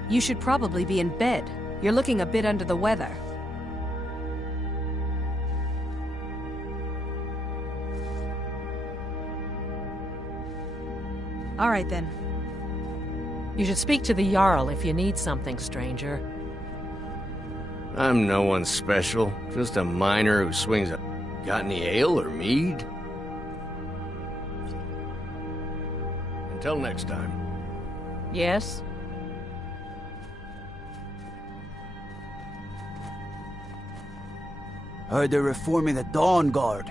You should probably be in bed. You're looking a bit under the weather. All right, then. You should speak to the Jarl if you need something, stranger. I'm no one special. Just a miner who swings a... Got any ale or mead? Until next time. Yes? Heard they're reforming the Dawn Guard.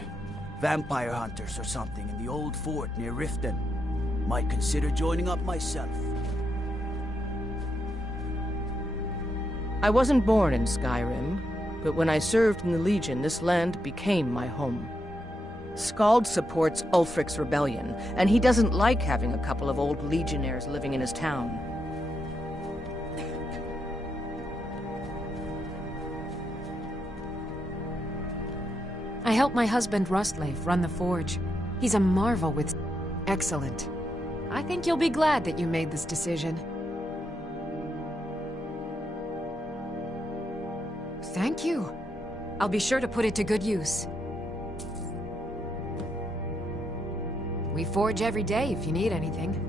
Vampire hunters or something in the old fort near Riften. Might consider joining up myself. I wasn't born in Skyrim, but when I served in the Legion, this land became my home. Skald supports Ulfric's rebellion, and he doesn't like having a couple of old legionnaires living in his town. I helped my husband Rustleif run the forge. He's a marvel with... Excellent. I think you'll be glad that you made this decision. Thank you. I'll be sure to put it to good use. We forge every day if you need anything.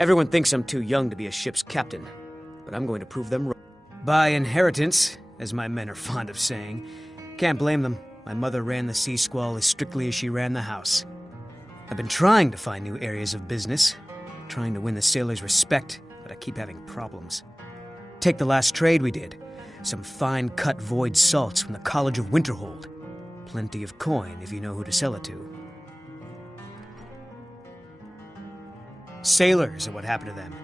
Everyone thinks I'm too young to be a ship's captain, but I'm going to prove them wrong. By inheritance, as my men are fond of saying. Can't blame them. My mother ran the Sea Squall as strictly as she ran the house. I've been trying to find new areas of business, trying to win the sailors' respect, but I keep having problems. Take the last trade we did. Some fine-cut void salts from the College of Winterhold. Plenty of coin if you know who to sell it to. Sailors are what happened to them.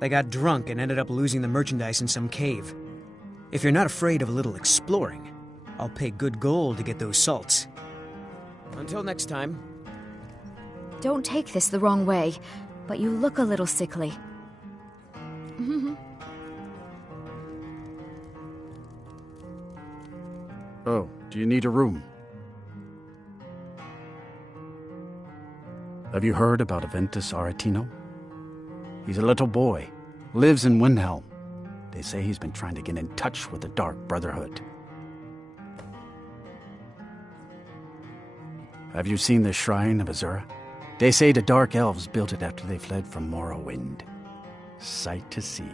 They got drunk and ended up losing the merchandise in some cave. If you're not afraid of a little exploring, I'll pay good gold to get those salts. Until next time. Don't take this the wrong way, but you look a little sickly. Oh, do you need a room? Have you heard about Aventus Aretino? He's a little boy, lives in Windhelm. They say he's been trying to get in touch with the Dark Brotherhood. Have you seen the Shrine of Azura? They say the Dark Elves built it after they fled from Morrowind. Sight to see.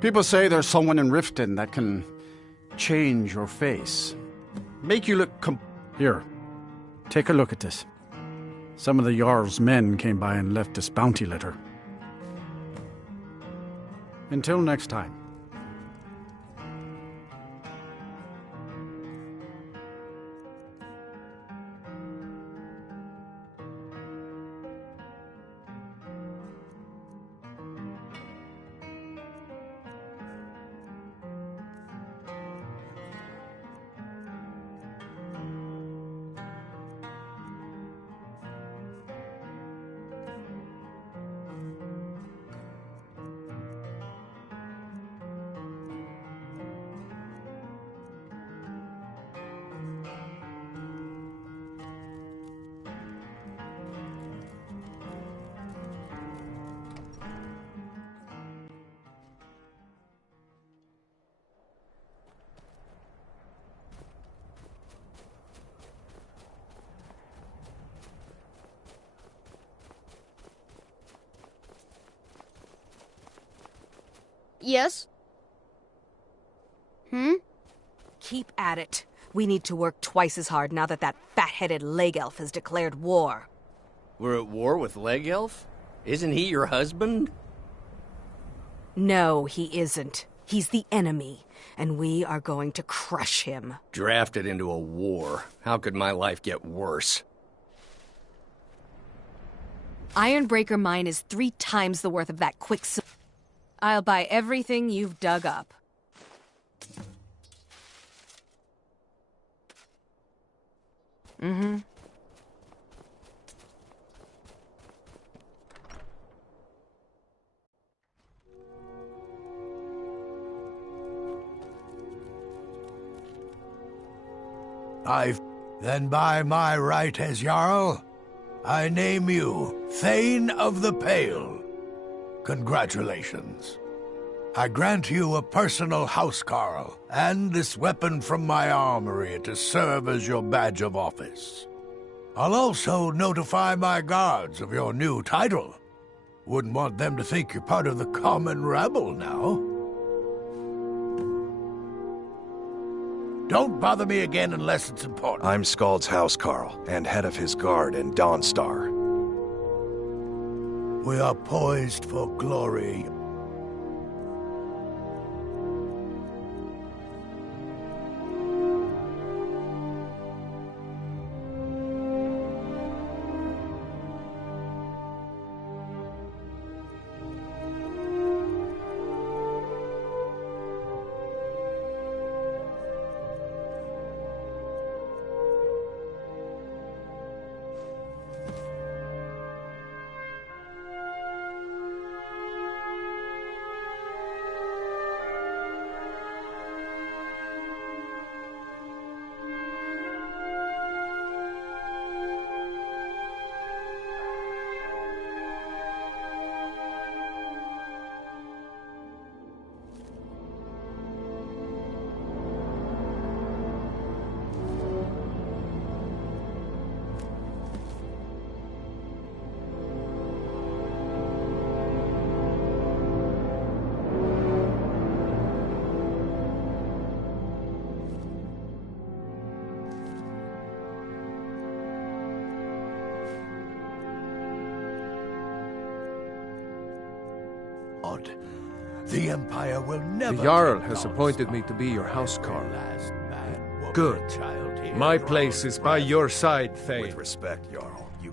People say there's someone in Riften that can change your face. Make you look Here, take a look at this. Some of the Jarl's men came by and left this bounty letter. Until next time. Yes? Keep at it. We need to work twice as hard now that fat-headed leg elf has declared war. We're at war with Leg Elf? Isn't he your husband? No, he isn't. He's the enemy, and we are going to crush him. Drafted into a war. How could my life get worse? Ironbreaker mine is 3 times the worth of that quicksilver. I'll buy everything you've dug up. Then by my right as Jarl, I name you Thane of the Pale. Congratulations. I grant you a personal housecarl, and this weapon from my armory to serve as your badge of office. I'll also notify my guards of your new title. Wouldn't want them to think you're part of the common rabble now. Don't bother me again unless it's important. I'm Skald's housecarl, and head of his guard in Dawnstar. We are poised for glory. God. The Empire will never... The Jarl has appointed me to be your housecarl. Good. My place is by your side, Thane. With respect, Jarl. You...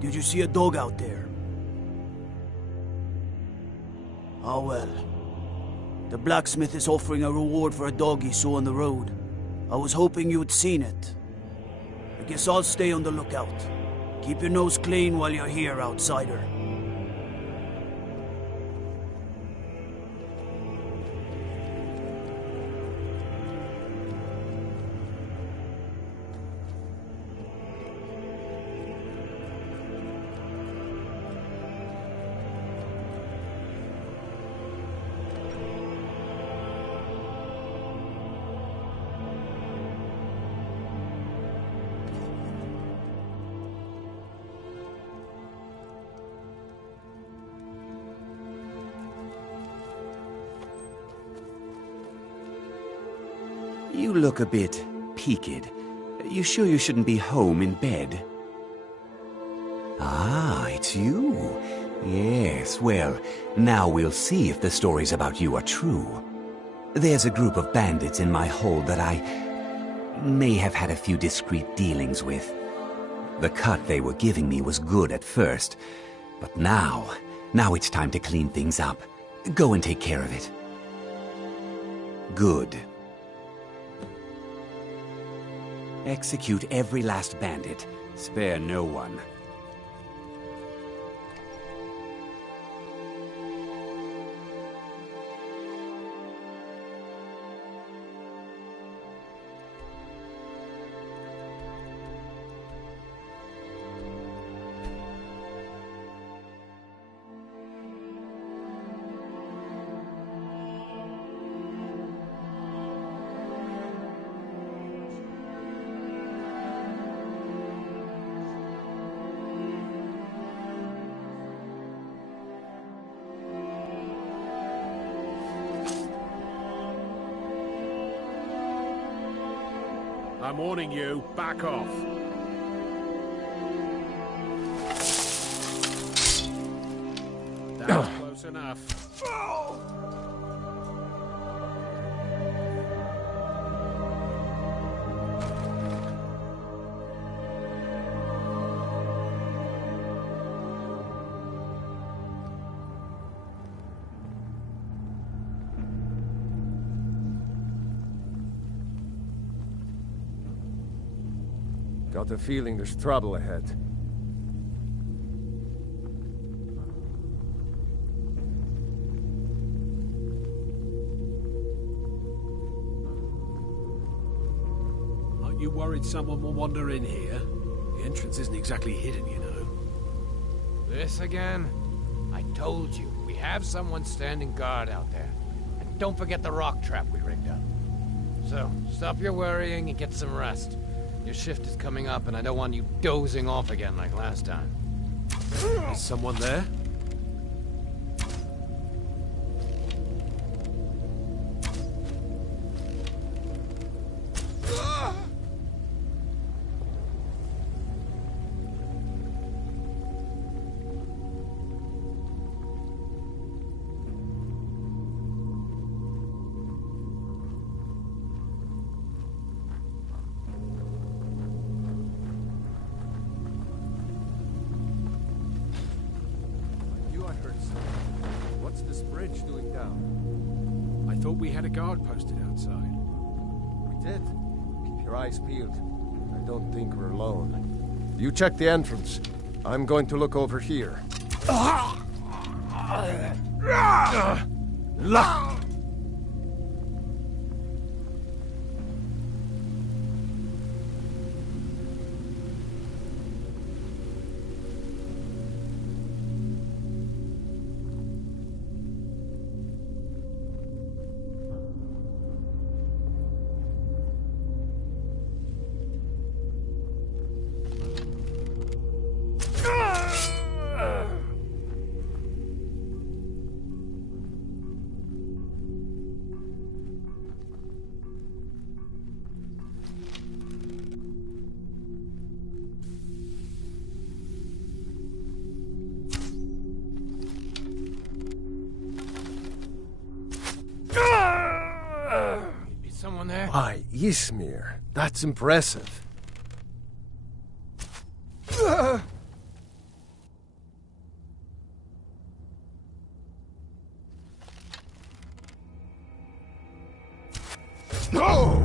Did you see a dog out there? Oh well. The blacksmith is offering a reward for a dog he saw on the road. I was hoping you'd seen it. I guess I'll stay on the lookout. Keep your nose clean while you're here, outsider. You look a bit peaked. You sure you shouldn't be home in bed? Ah, it's you. Yes, well, now we'll see if the stories about you are true. There's a group of bandits in my hold that I may have had a few discreet dealings with. The cut they were giving me was good at first, but now it's time to clean things up. Go and take care of it. Good. Execute every last bandit. Spare no one. I'm warning you, back off. That's close enough. Got the feeling there's trouble ahead. Aren't you worried someone will wander in here? The entrance isn't exactly hidden, you know. This again? I told you, we have someone standing guard out there. And don't forget the rock trap we rigged up. So, stop your worrying and get some rest. Your shift is coming up, and I don't want you dozing off again like last time. Is someone there? What's this bridge doing down? I thought we had a guard posted outside. We did. Keep your eyes peeled. I don't think we're alone. You check the entrance. I'm going to look over here. Is someone there? Why, Ysmir. That's impressive. No!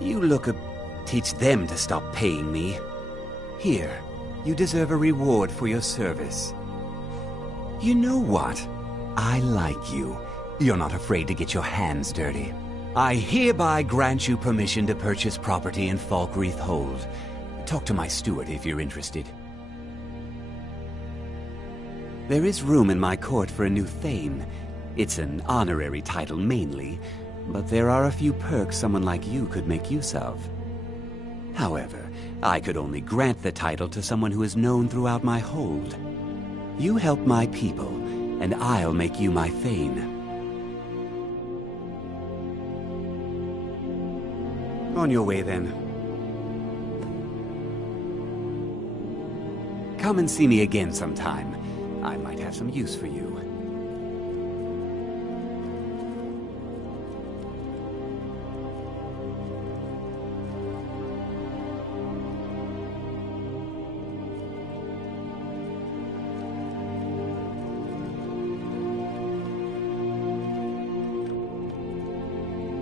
You look a... Teach them to stop paying me. Here, you deserve a reward for your service. You know what? I like you. You're not afraid to get your hands dirty. I hereby grant you permission to purchase property in Falkreath Hold. Talk to my steward if you're interested. There is room in my court for a new Thane. It's an honorary title mainly, but there are a few perks someone like you could make use of. However, I could only grant the title to someone who is known throughout my hold. You help my people, and I'll make you my Thane. On your way, then. Come and see me again sometime. I might have some use for you.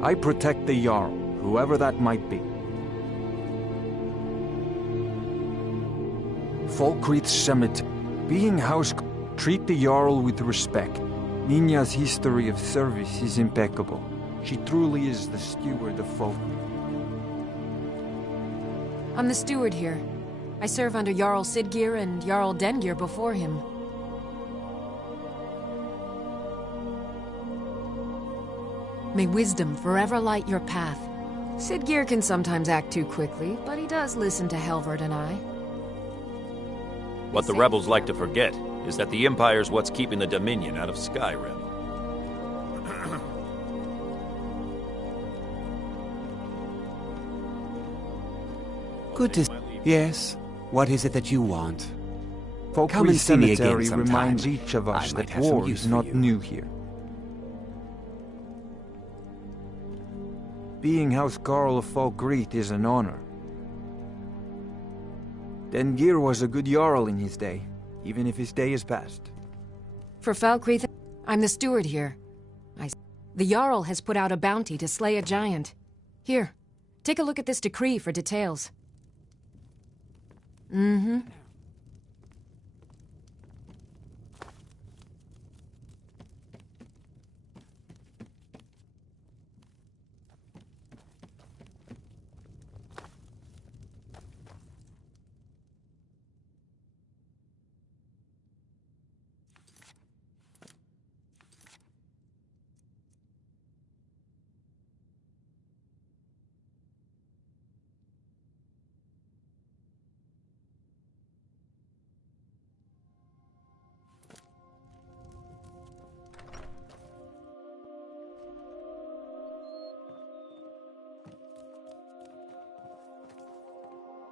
I protect the Jarl, whoever that might be. Falkreath's Cemetery. Being house, treat the Jarl with respect. Nina's history of service is impeccable. She truly is the steward of Falkreath. I'm the steward here. I serve under Jarl Siggeir and Jarl Dengeir before him. May wisdom forever light your path. Siggeir can sometimes act too quickly, but he does listen to Helvard and I. What the rebels like to forget is that the Empire's what's keeping the Dominion out of Skyrim. Good to... Yes? What is it that you want? Falkreath's Cemetery reminds each of us that war is not new here. Being House Jarl of Falkreath is an honor. Dengeir was a good Jarl in his day, even if his day is past. For Falkreath, I'm the steward here. The Jarl has put out a bounty to slay a giant. Here, take a look at this decree for details. Mm-hmm.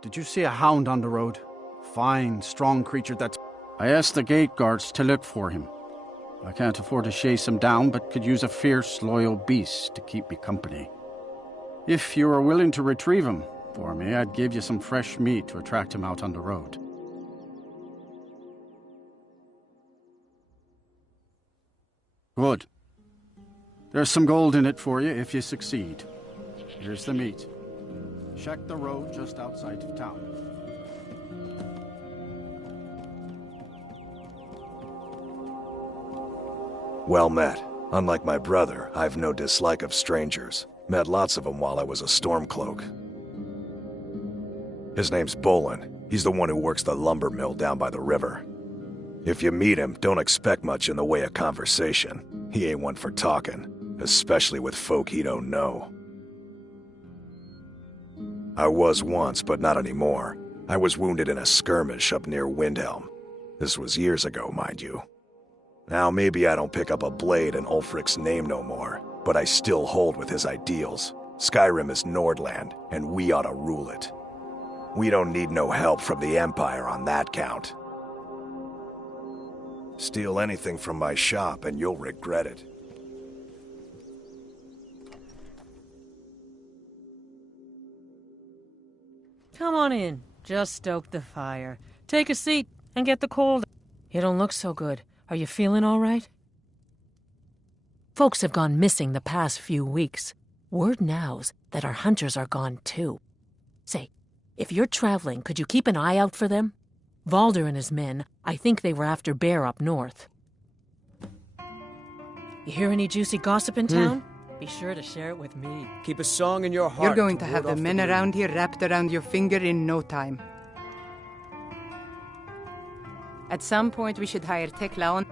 Did you see a hound on the road? Fine, strong creature that's... I asked the gate guards to look for him. I can't afford to chase him down, but could use a fierce, loyal beast to keep me company. If you were willing to retrieve him for me, I'd give you some fresh meat to attract him out on the road. Good. There's some gold in it for you if you succeed. Here's the meat. Check the road just outside of town. Well met. Unlike my brother, I've no dislike of strangers. Met lots of them while I was a Stormcloak. His name's Bolin. He's the one who works the lumber mill down by the river. If you meet him, don't expect much in the way of conversation. He ain't one for talking, especially with folk he don't know. I was once, but not anymore. I was wounded in a skirmish up near Windhelm. This was years ago, mind you. Now, maybe I don't pick up a blade in Ulfric's name no more, but I still hold with his ideals. Skyrim is Nordland, and we ought to rule it. We don't need no help from the Empire on that count. Steal anything from my shop, and you'll regret it. Come on in. Just stoke the fire. Take a seat and get the cold. You don't look so good. Are you feeling all right? Folks have gone missing the past few weeks. Word now's that our hunters are gone too. Say, if you're traveling, could you keep an eye out for them? Valder and his men, I think they were after bear up north. You hear any juicy gossip in town? Be sure to share it with me. Keep a song in your heart. You're going to have the men around here wrapped around your finger in no time. At some point, we should hire Tekla on.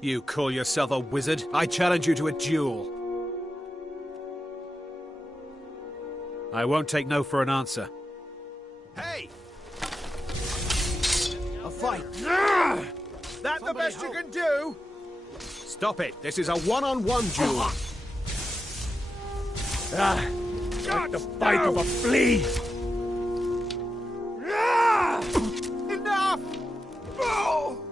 You call yourself a wizard? I challenge you to a duel. I won't take no for an answer. Hey! A fight! That the best you can do? Stop it! This is a one-on-one duel! Like the bite of a flea! Enough! Oh!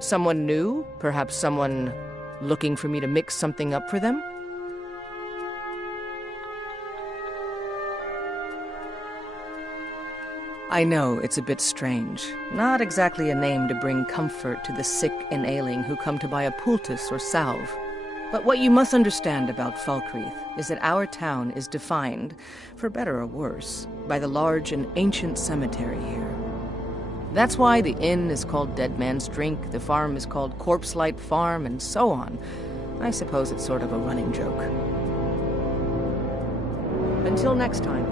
Someone new? Perhaps someone looking for me to mix something up for them? I know it's a bit strange. Not exactly a name to bring comfort to the sick and ailing who come to buy a poultice or salve. But what you must understand about Falkreath is that our town is defined, for better or worse, by the large and ancient cemetery here. That's why the inn is called Dead Man's Drink, the farm is called Corpse Light Farm, and so on. I suppose it's sort of a running joke. Until next time.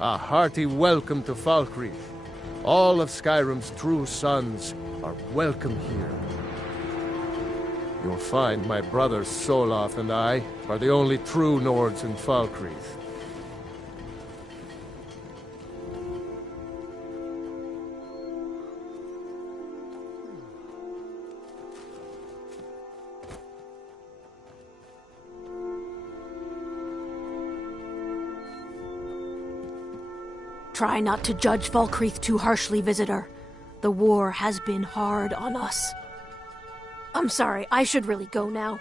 A hearty welcome to Falkreath. All of Skyrim's true sons are welcome here. You'll find my brothers Solaf and I are the only true Nords in Falkreath. Try not to judge Falkreath too harshly, visitor. The war has been hard on us. I'm sorry, I should really go now.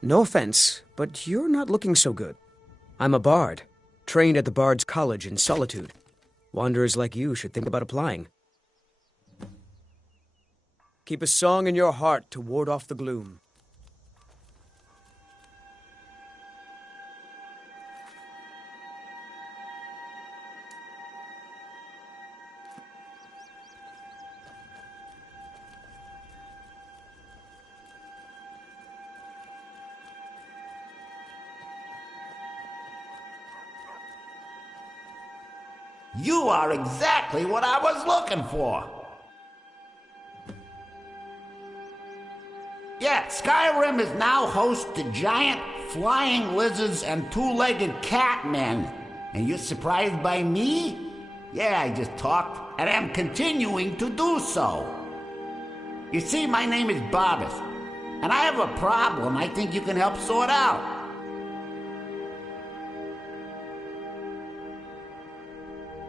No offense, but you're not looking so good. I'm a bard, trained at the Bard's College in Solitude. Wanderers like you should think about applying. Keep a song in your heart to ward off the gloom. You are exactly what I was looking for. Yeah, Skyrim is now host to giant flying lizards and two-legged catmen. And you're surprised by me? Yeah, I just talked, and I'm continuing to do so. You see, my name is Barbas, and I have a problem I think you can help sort out.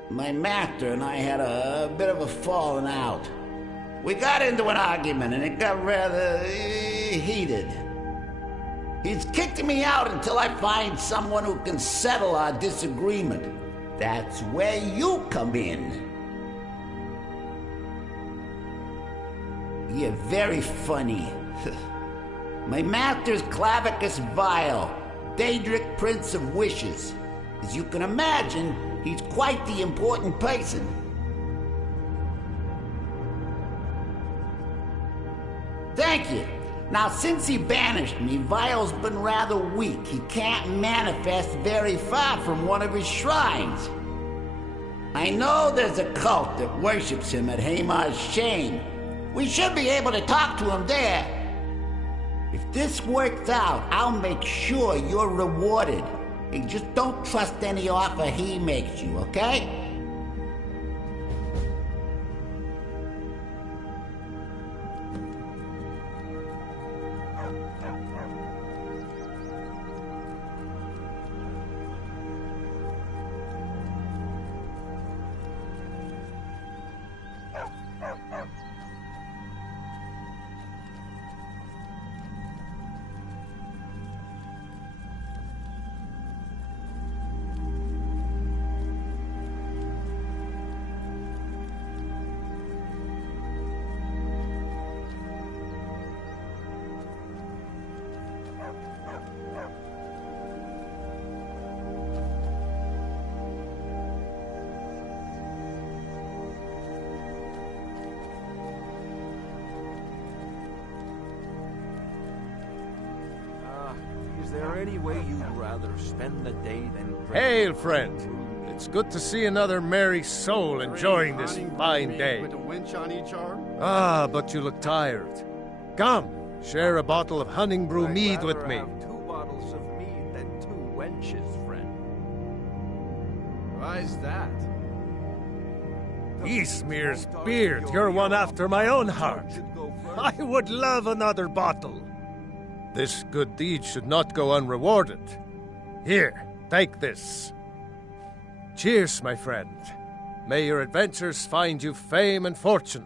My master and I had a bit of a falling out. We got into an argument and it got rather heated. He's kicked me out until I find someone who can settle our disagreement. That's where you come in. You're very funny. My master's Clavicus Vile, Daedric Prince of Wishes. As you can imagine, he's quite the important person. Thank you. Now, since he banished me, Vile's been rather weak. He can't manifest very far from one of his shrines. I know there's a cult that worships him at Hamar's Shane. We should be able to talk to him there. If this works out, I'll make sure you're rewarded. Hey, just don't trust any offer he makes you, okay? any way you'd rather spend the day than... Hail, friend. It's good to see another merry soul enjoying this fine day. With a winch on each arm? Ah, but you look tired. Come, share a bottle of honning brew mead with me. Have 2 bottles of mead than 2 wenches, friend. Why is that? Eastmere's beard, you're one after my own heart. I would love another bottle. This good deed should not go unrewarded. Here, take this. Cheers, my friend. May your adventures find you fame and fortune.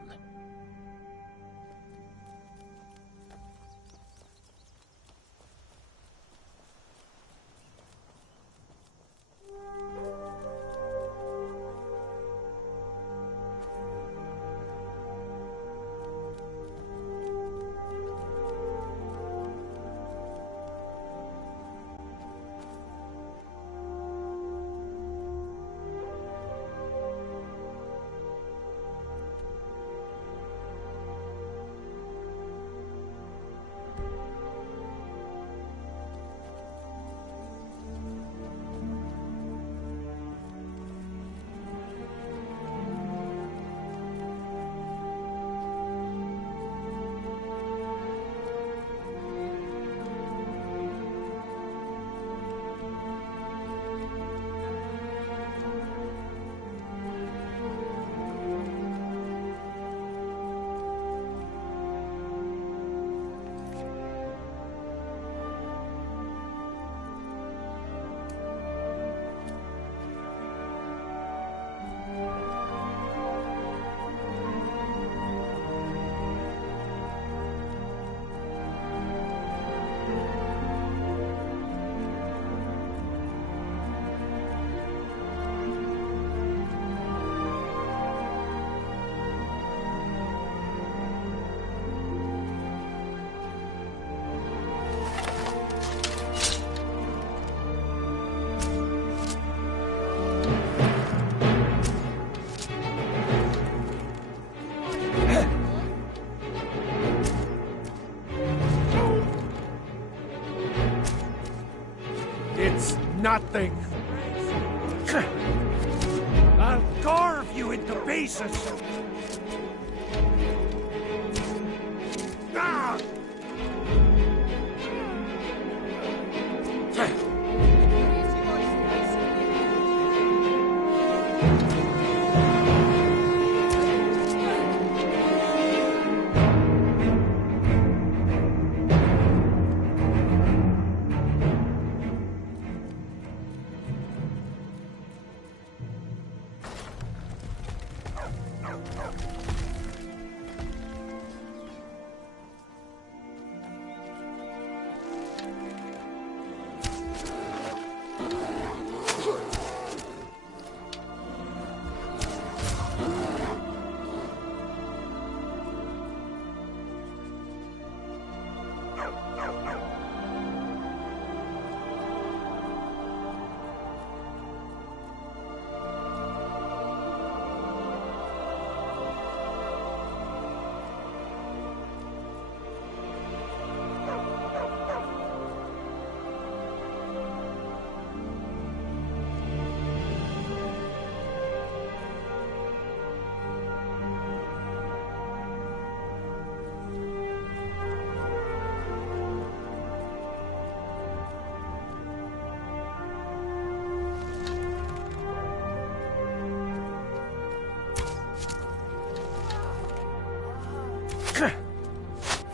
It's nothing. I'll carve you into pieces. Ah!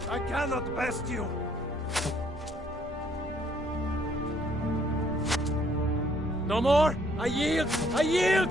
I cannot best you. No more! I yield! I yield!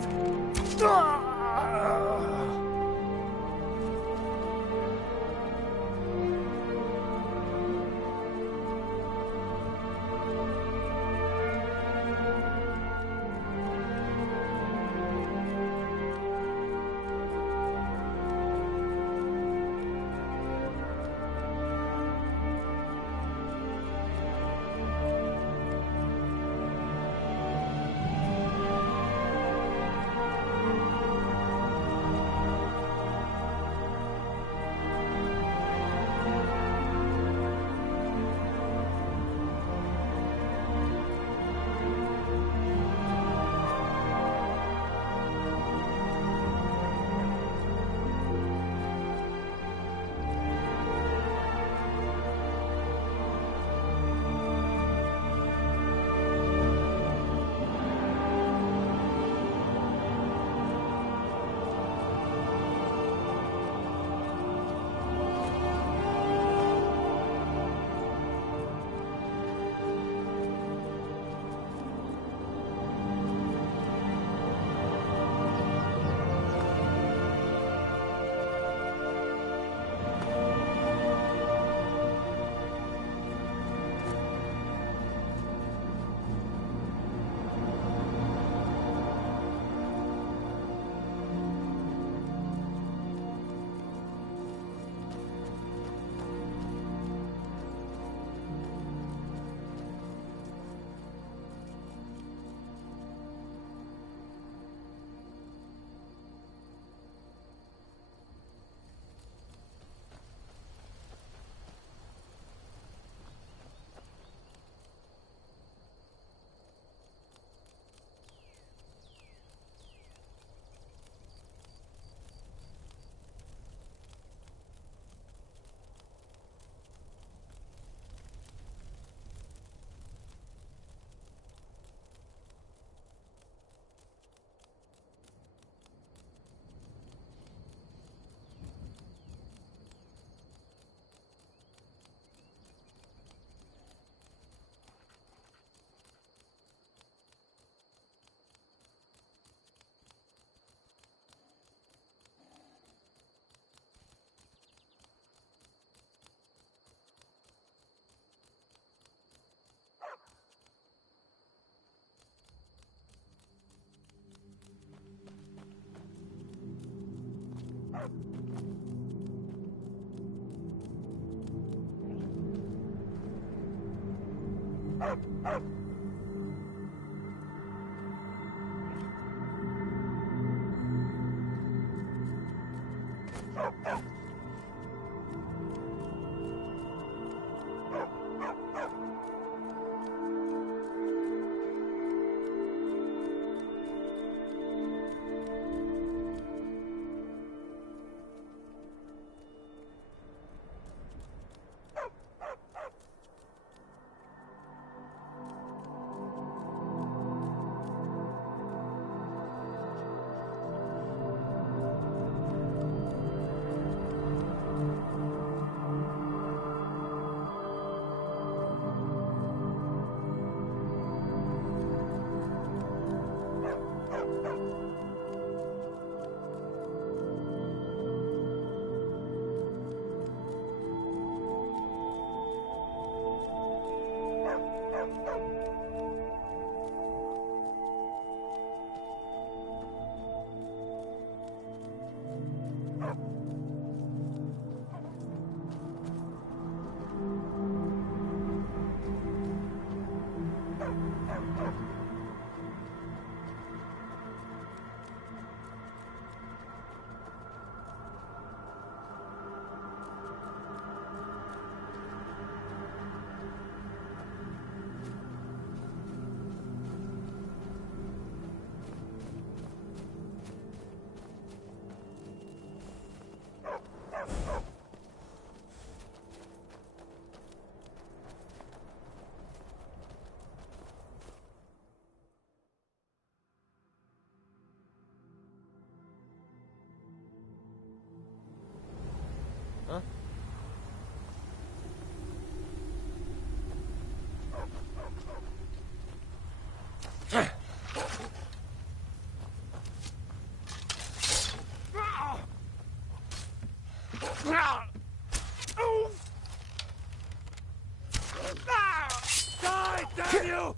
Die, damn you!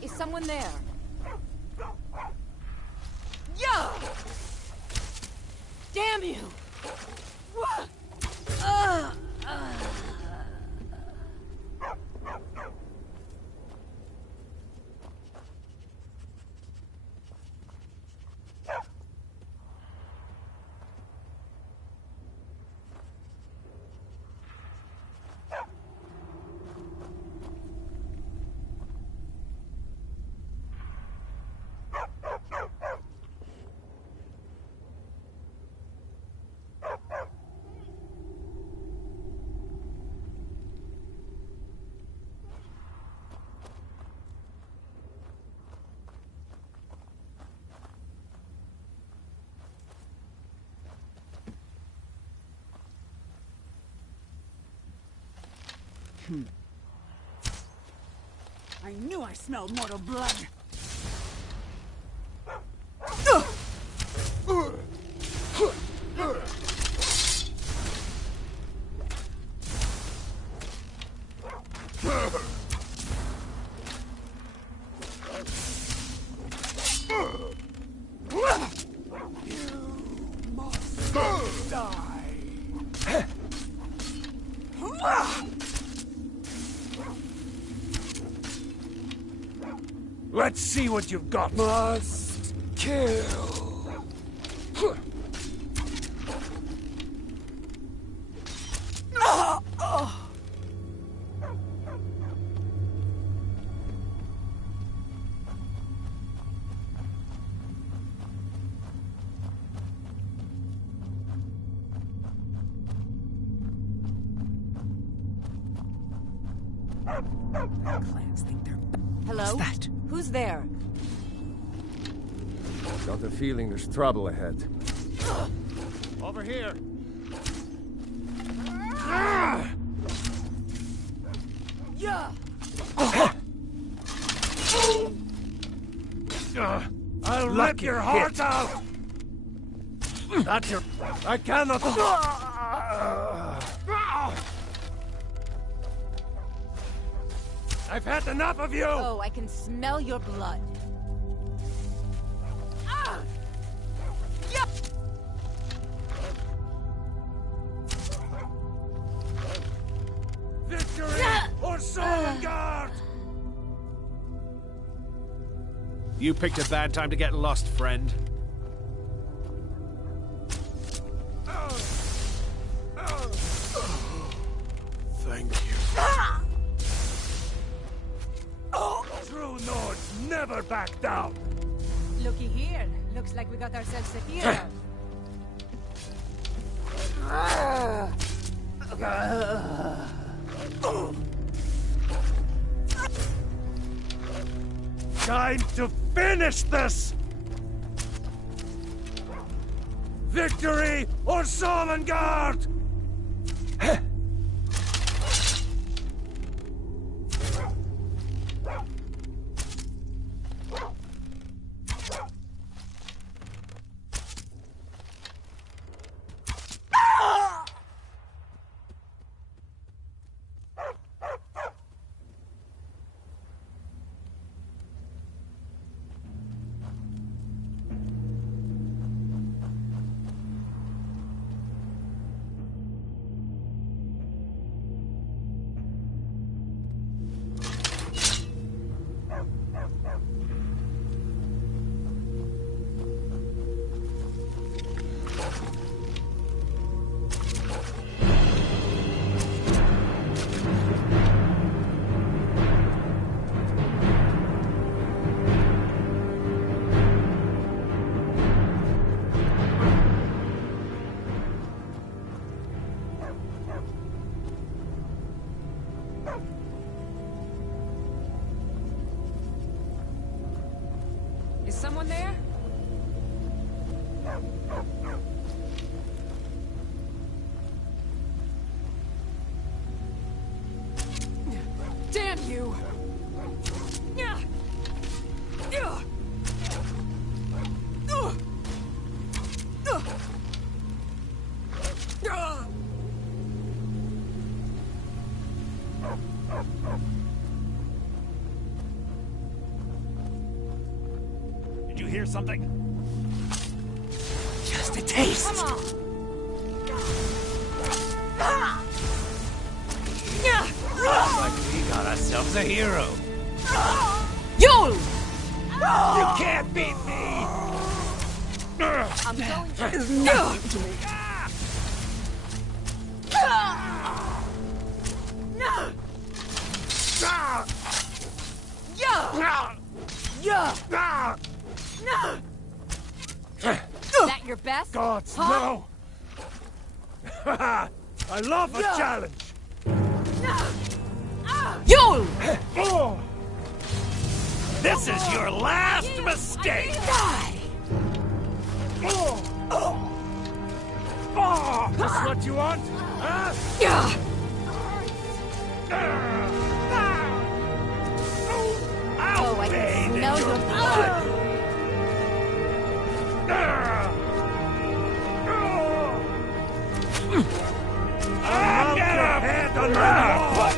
Is someone there? Yeah! Damn you! I knew I smelled mortal blood. Let's see what you've got. Must kill. Clans think they're... Hello? What's that? Who's there? Got the feeling there's trouble ahead. Over here. Yeah! rip your heart out! That's your... I cannot... I've had enough of you! Oh, I can smell your blood. Ah! Yep! Victory or Solengard! You picked a bad time to get lost, friend. Thank you. True Nords never back down! Looky here. Looks like we got ourselves a hero. Time to finish this! Victory or Solengard! Is someone there? Damn you! Did you hear something? Just a taste. Come on. Looks like we got ourselves a hero. Yul! You can't beat me! I'm going to... It's nothing to me. Is that your best? Gods, huh? no! I love a challenge! Yul! This is your last mistake! This is what you want? Huh? Oh, I can smell your blood. I'll get your head on my wall!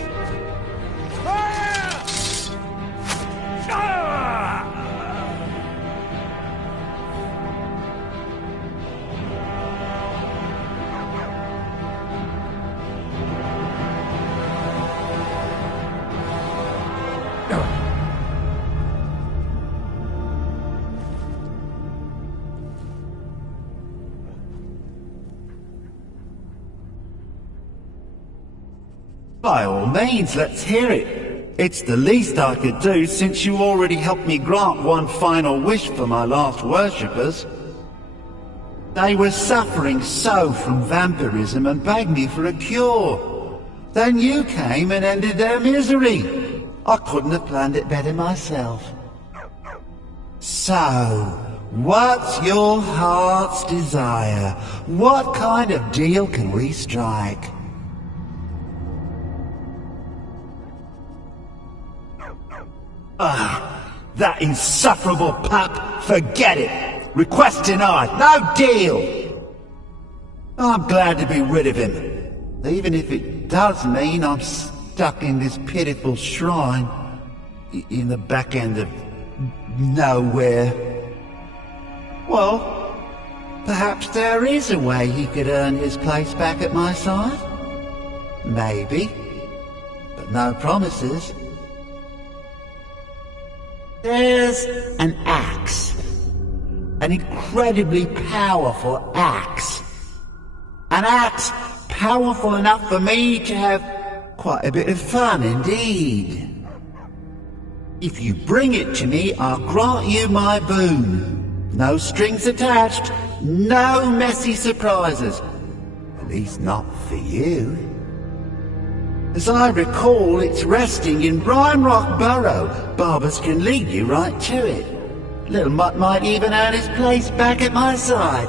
By all means, let's hear it. It's the least I could do since you already helped me grant one final wish for my last worshippers. They were suffering so from vampirism and begged me for a cure. Then you came and ended their misery. I couldn't have planned it better myself. So, what's your heart's desire? What kind of deal can we strike? Ah, that insufferable pup! Forget it! Request denied. No deal. I'm glad to be rid of him, even if it does mean I'm stuck in this pitiful shrine in the back end of nowhere. Well, perhaps there is a way he could earn his place back at my side. Maybe. But no promises. There's an axe. An incredibly powerful axe. An axe powerful enough for me to have quite a bit of fun indeed. If you bring it to me, I'll grant you my boon. No strings attached, no messy surprises. At least not for you. As I recall, it's resting in Rock Burrow. Barbers can lead you right to it. Little Mutt might even earn his place back at my side.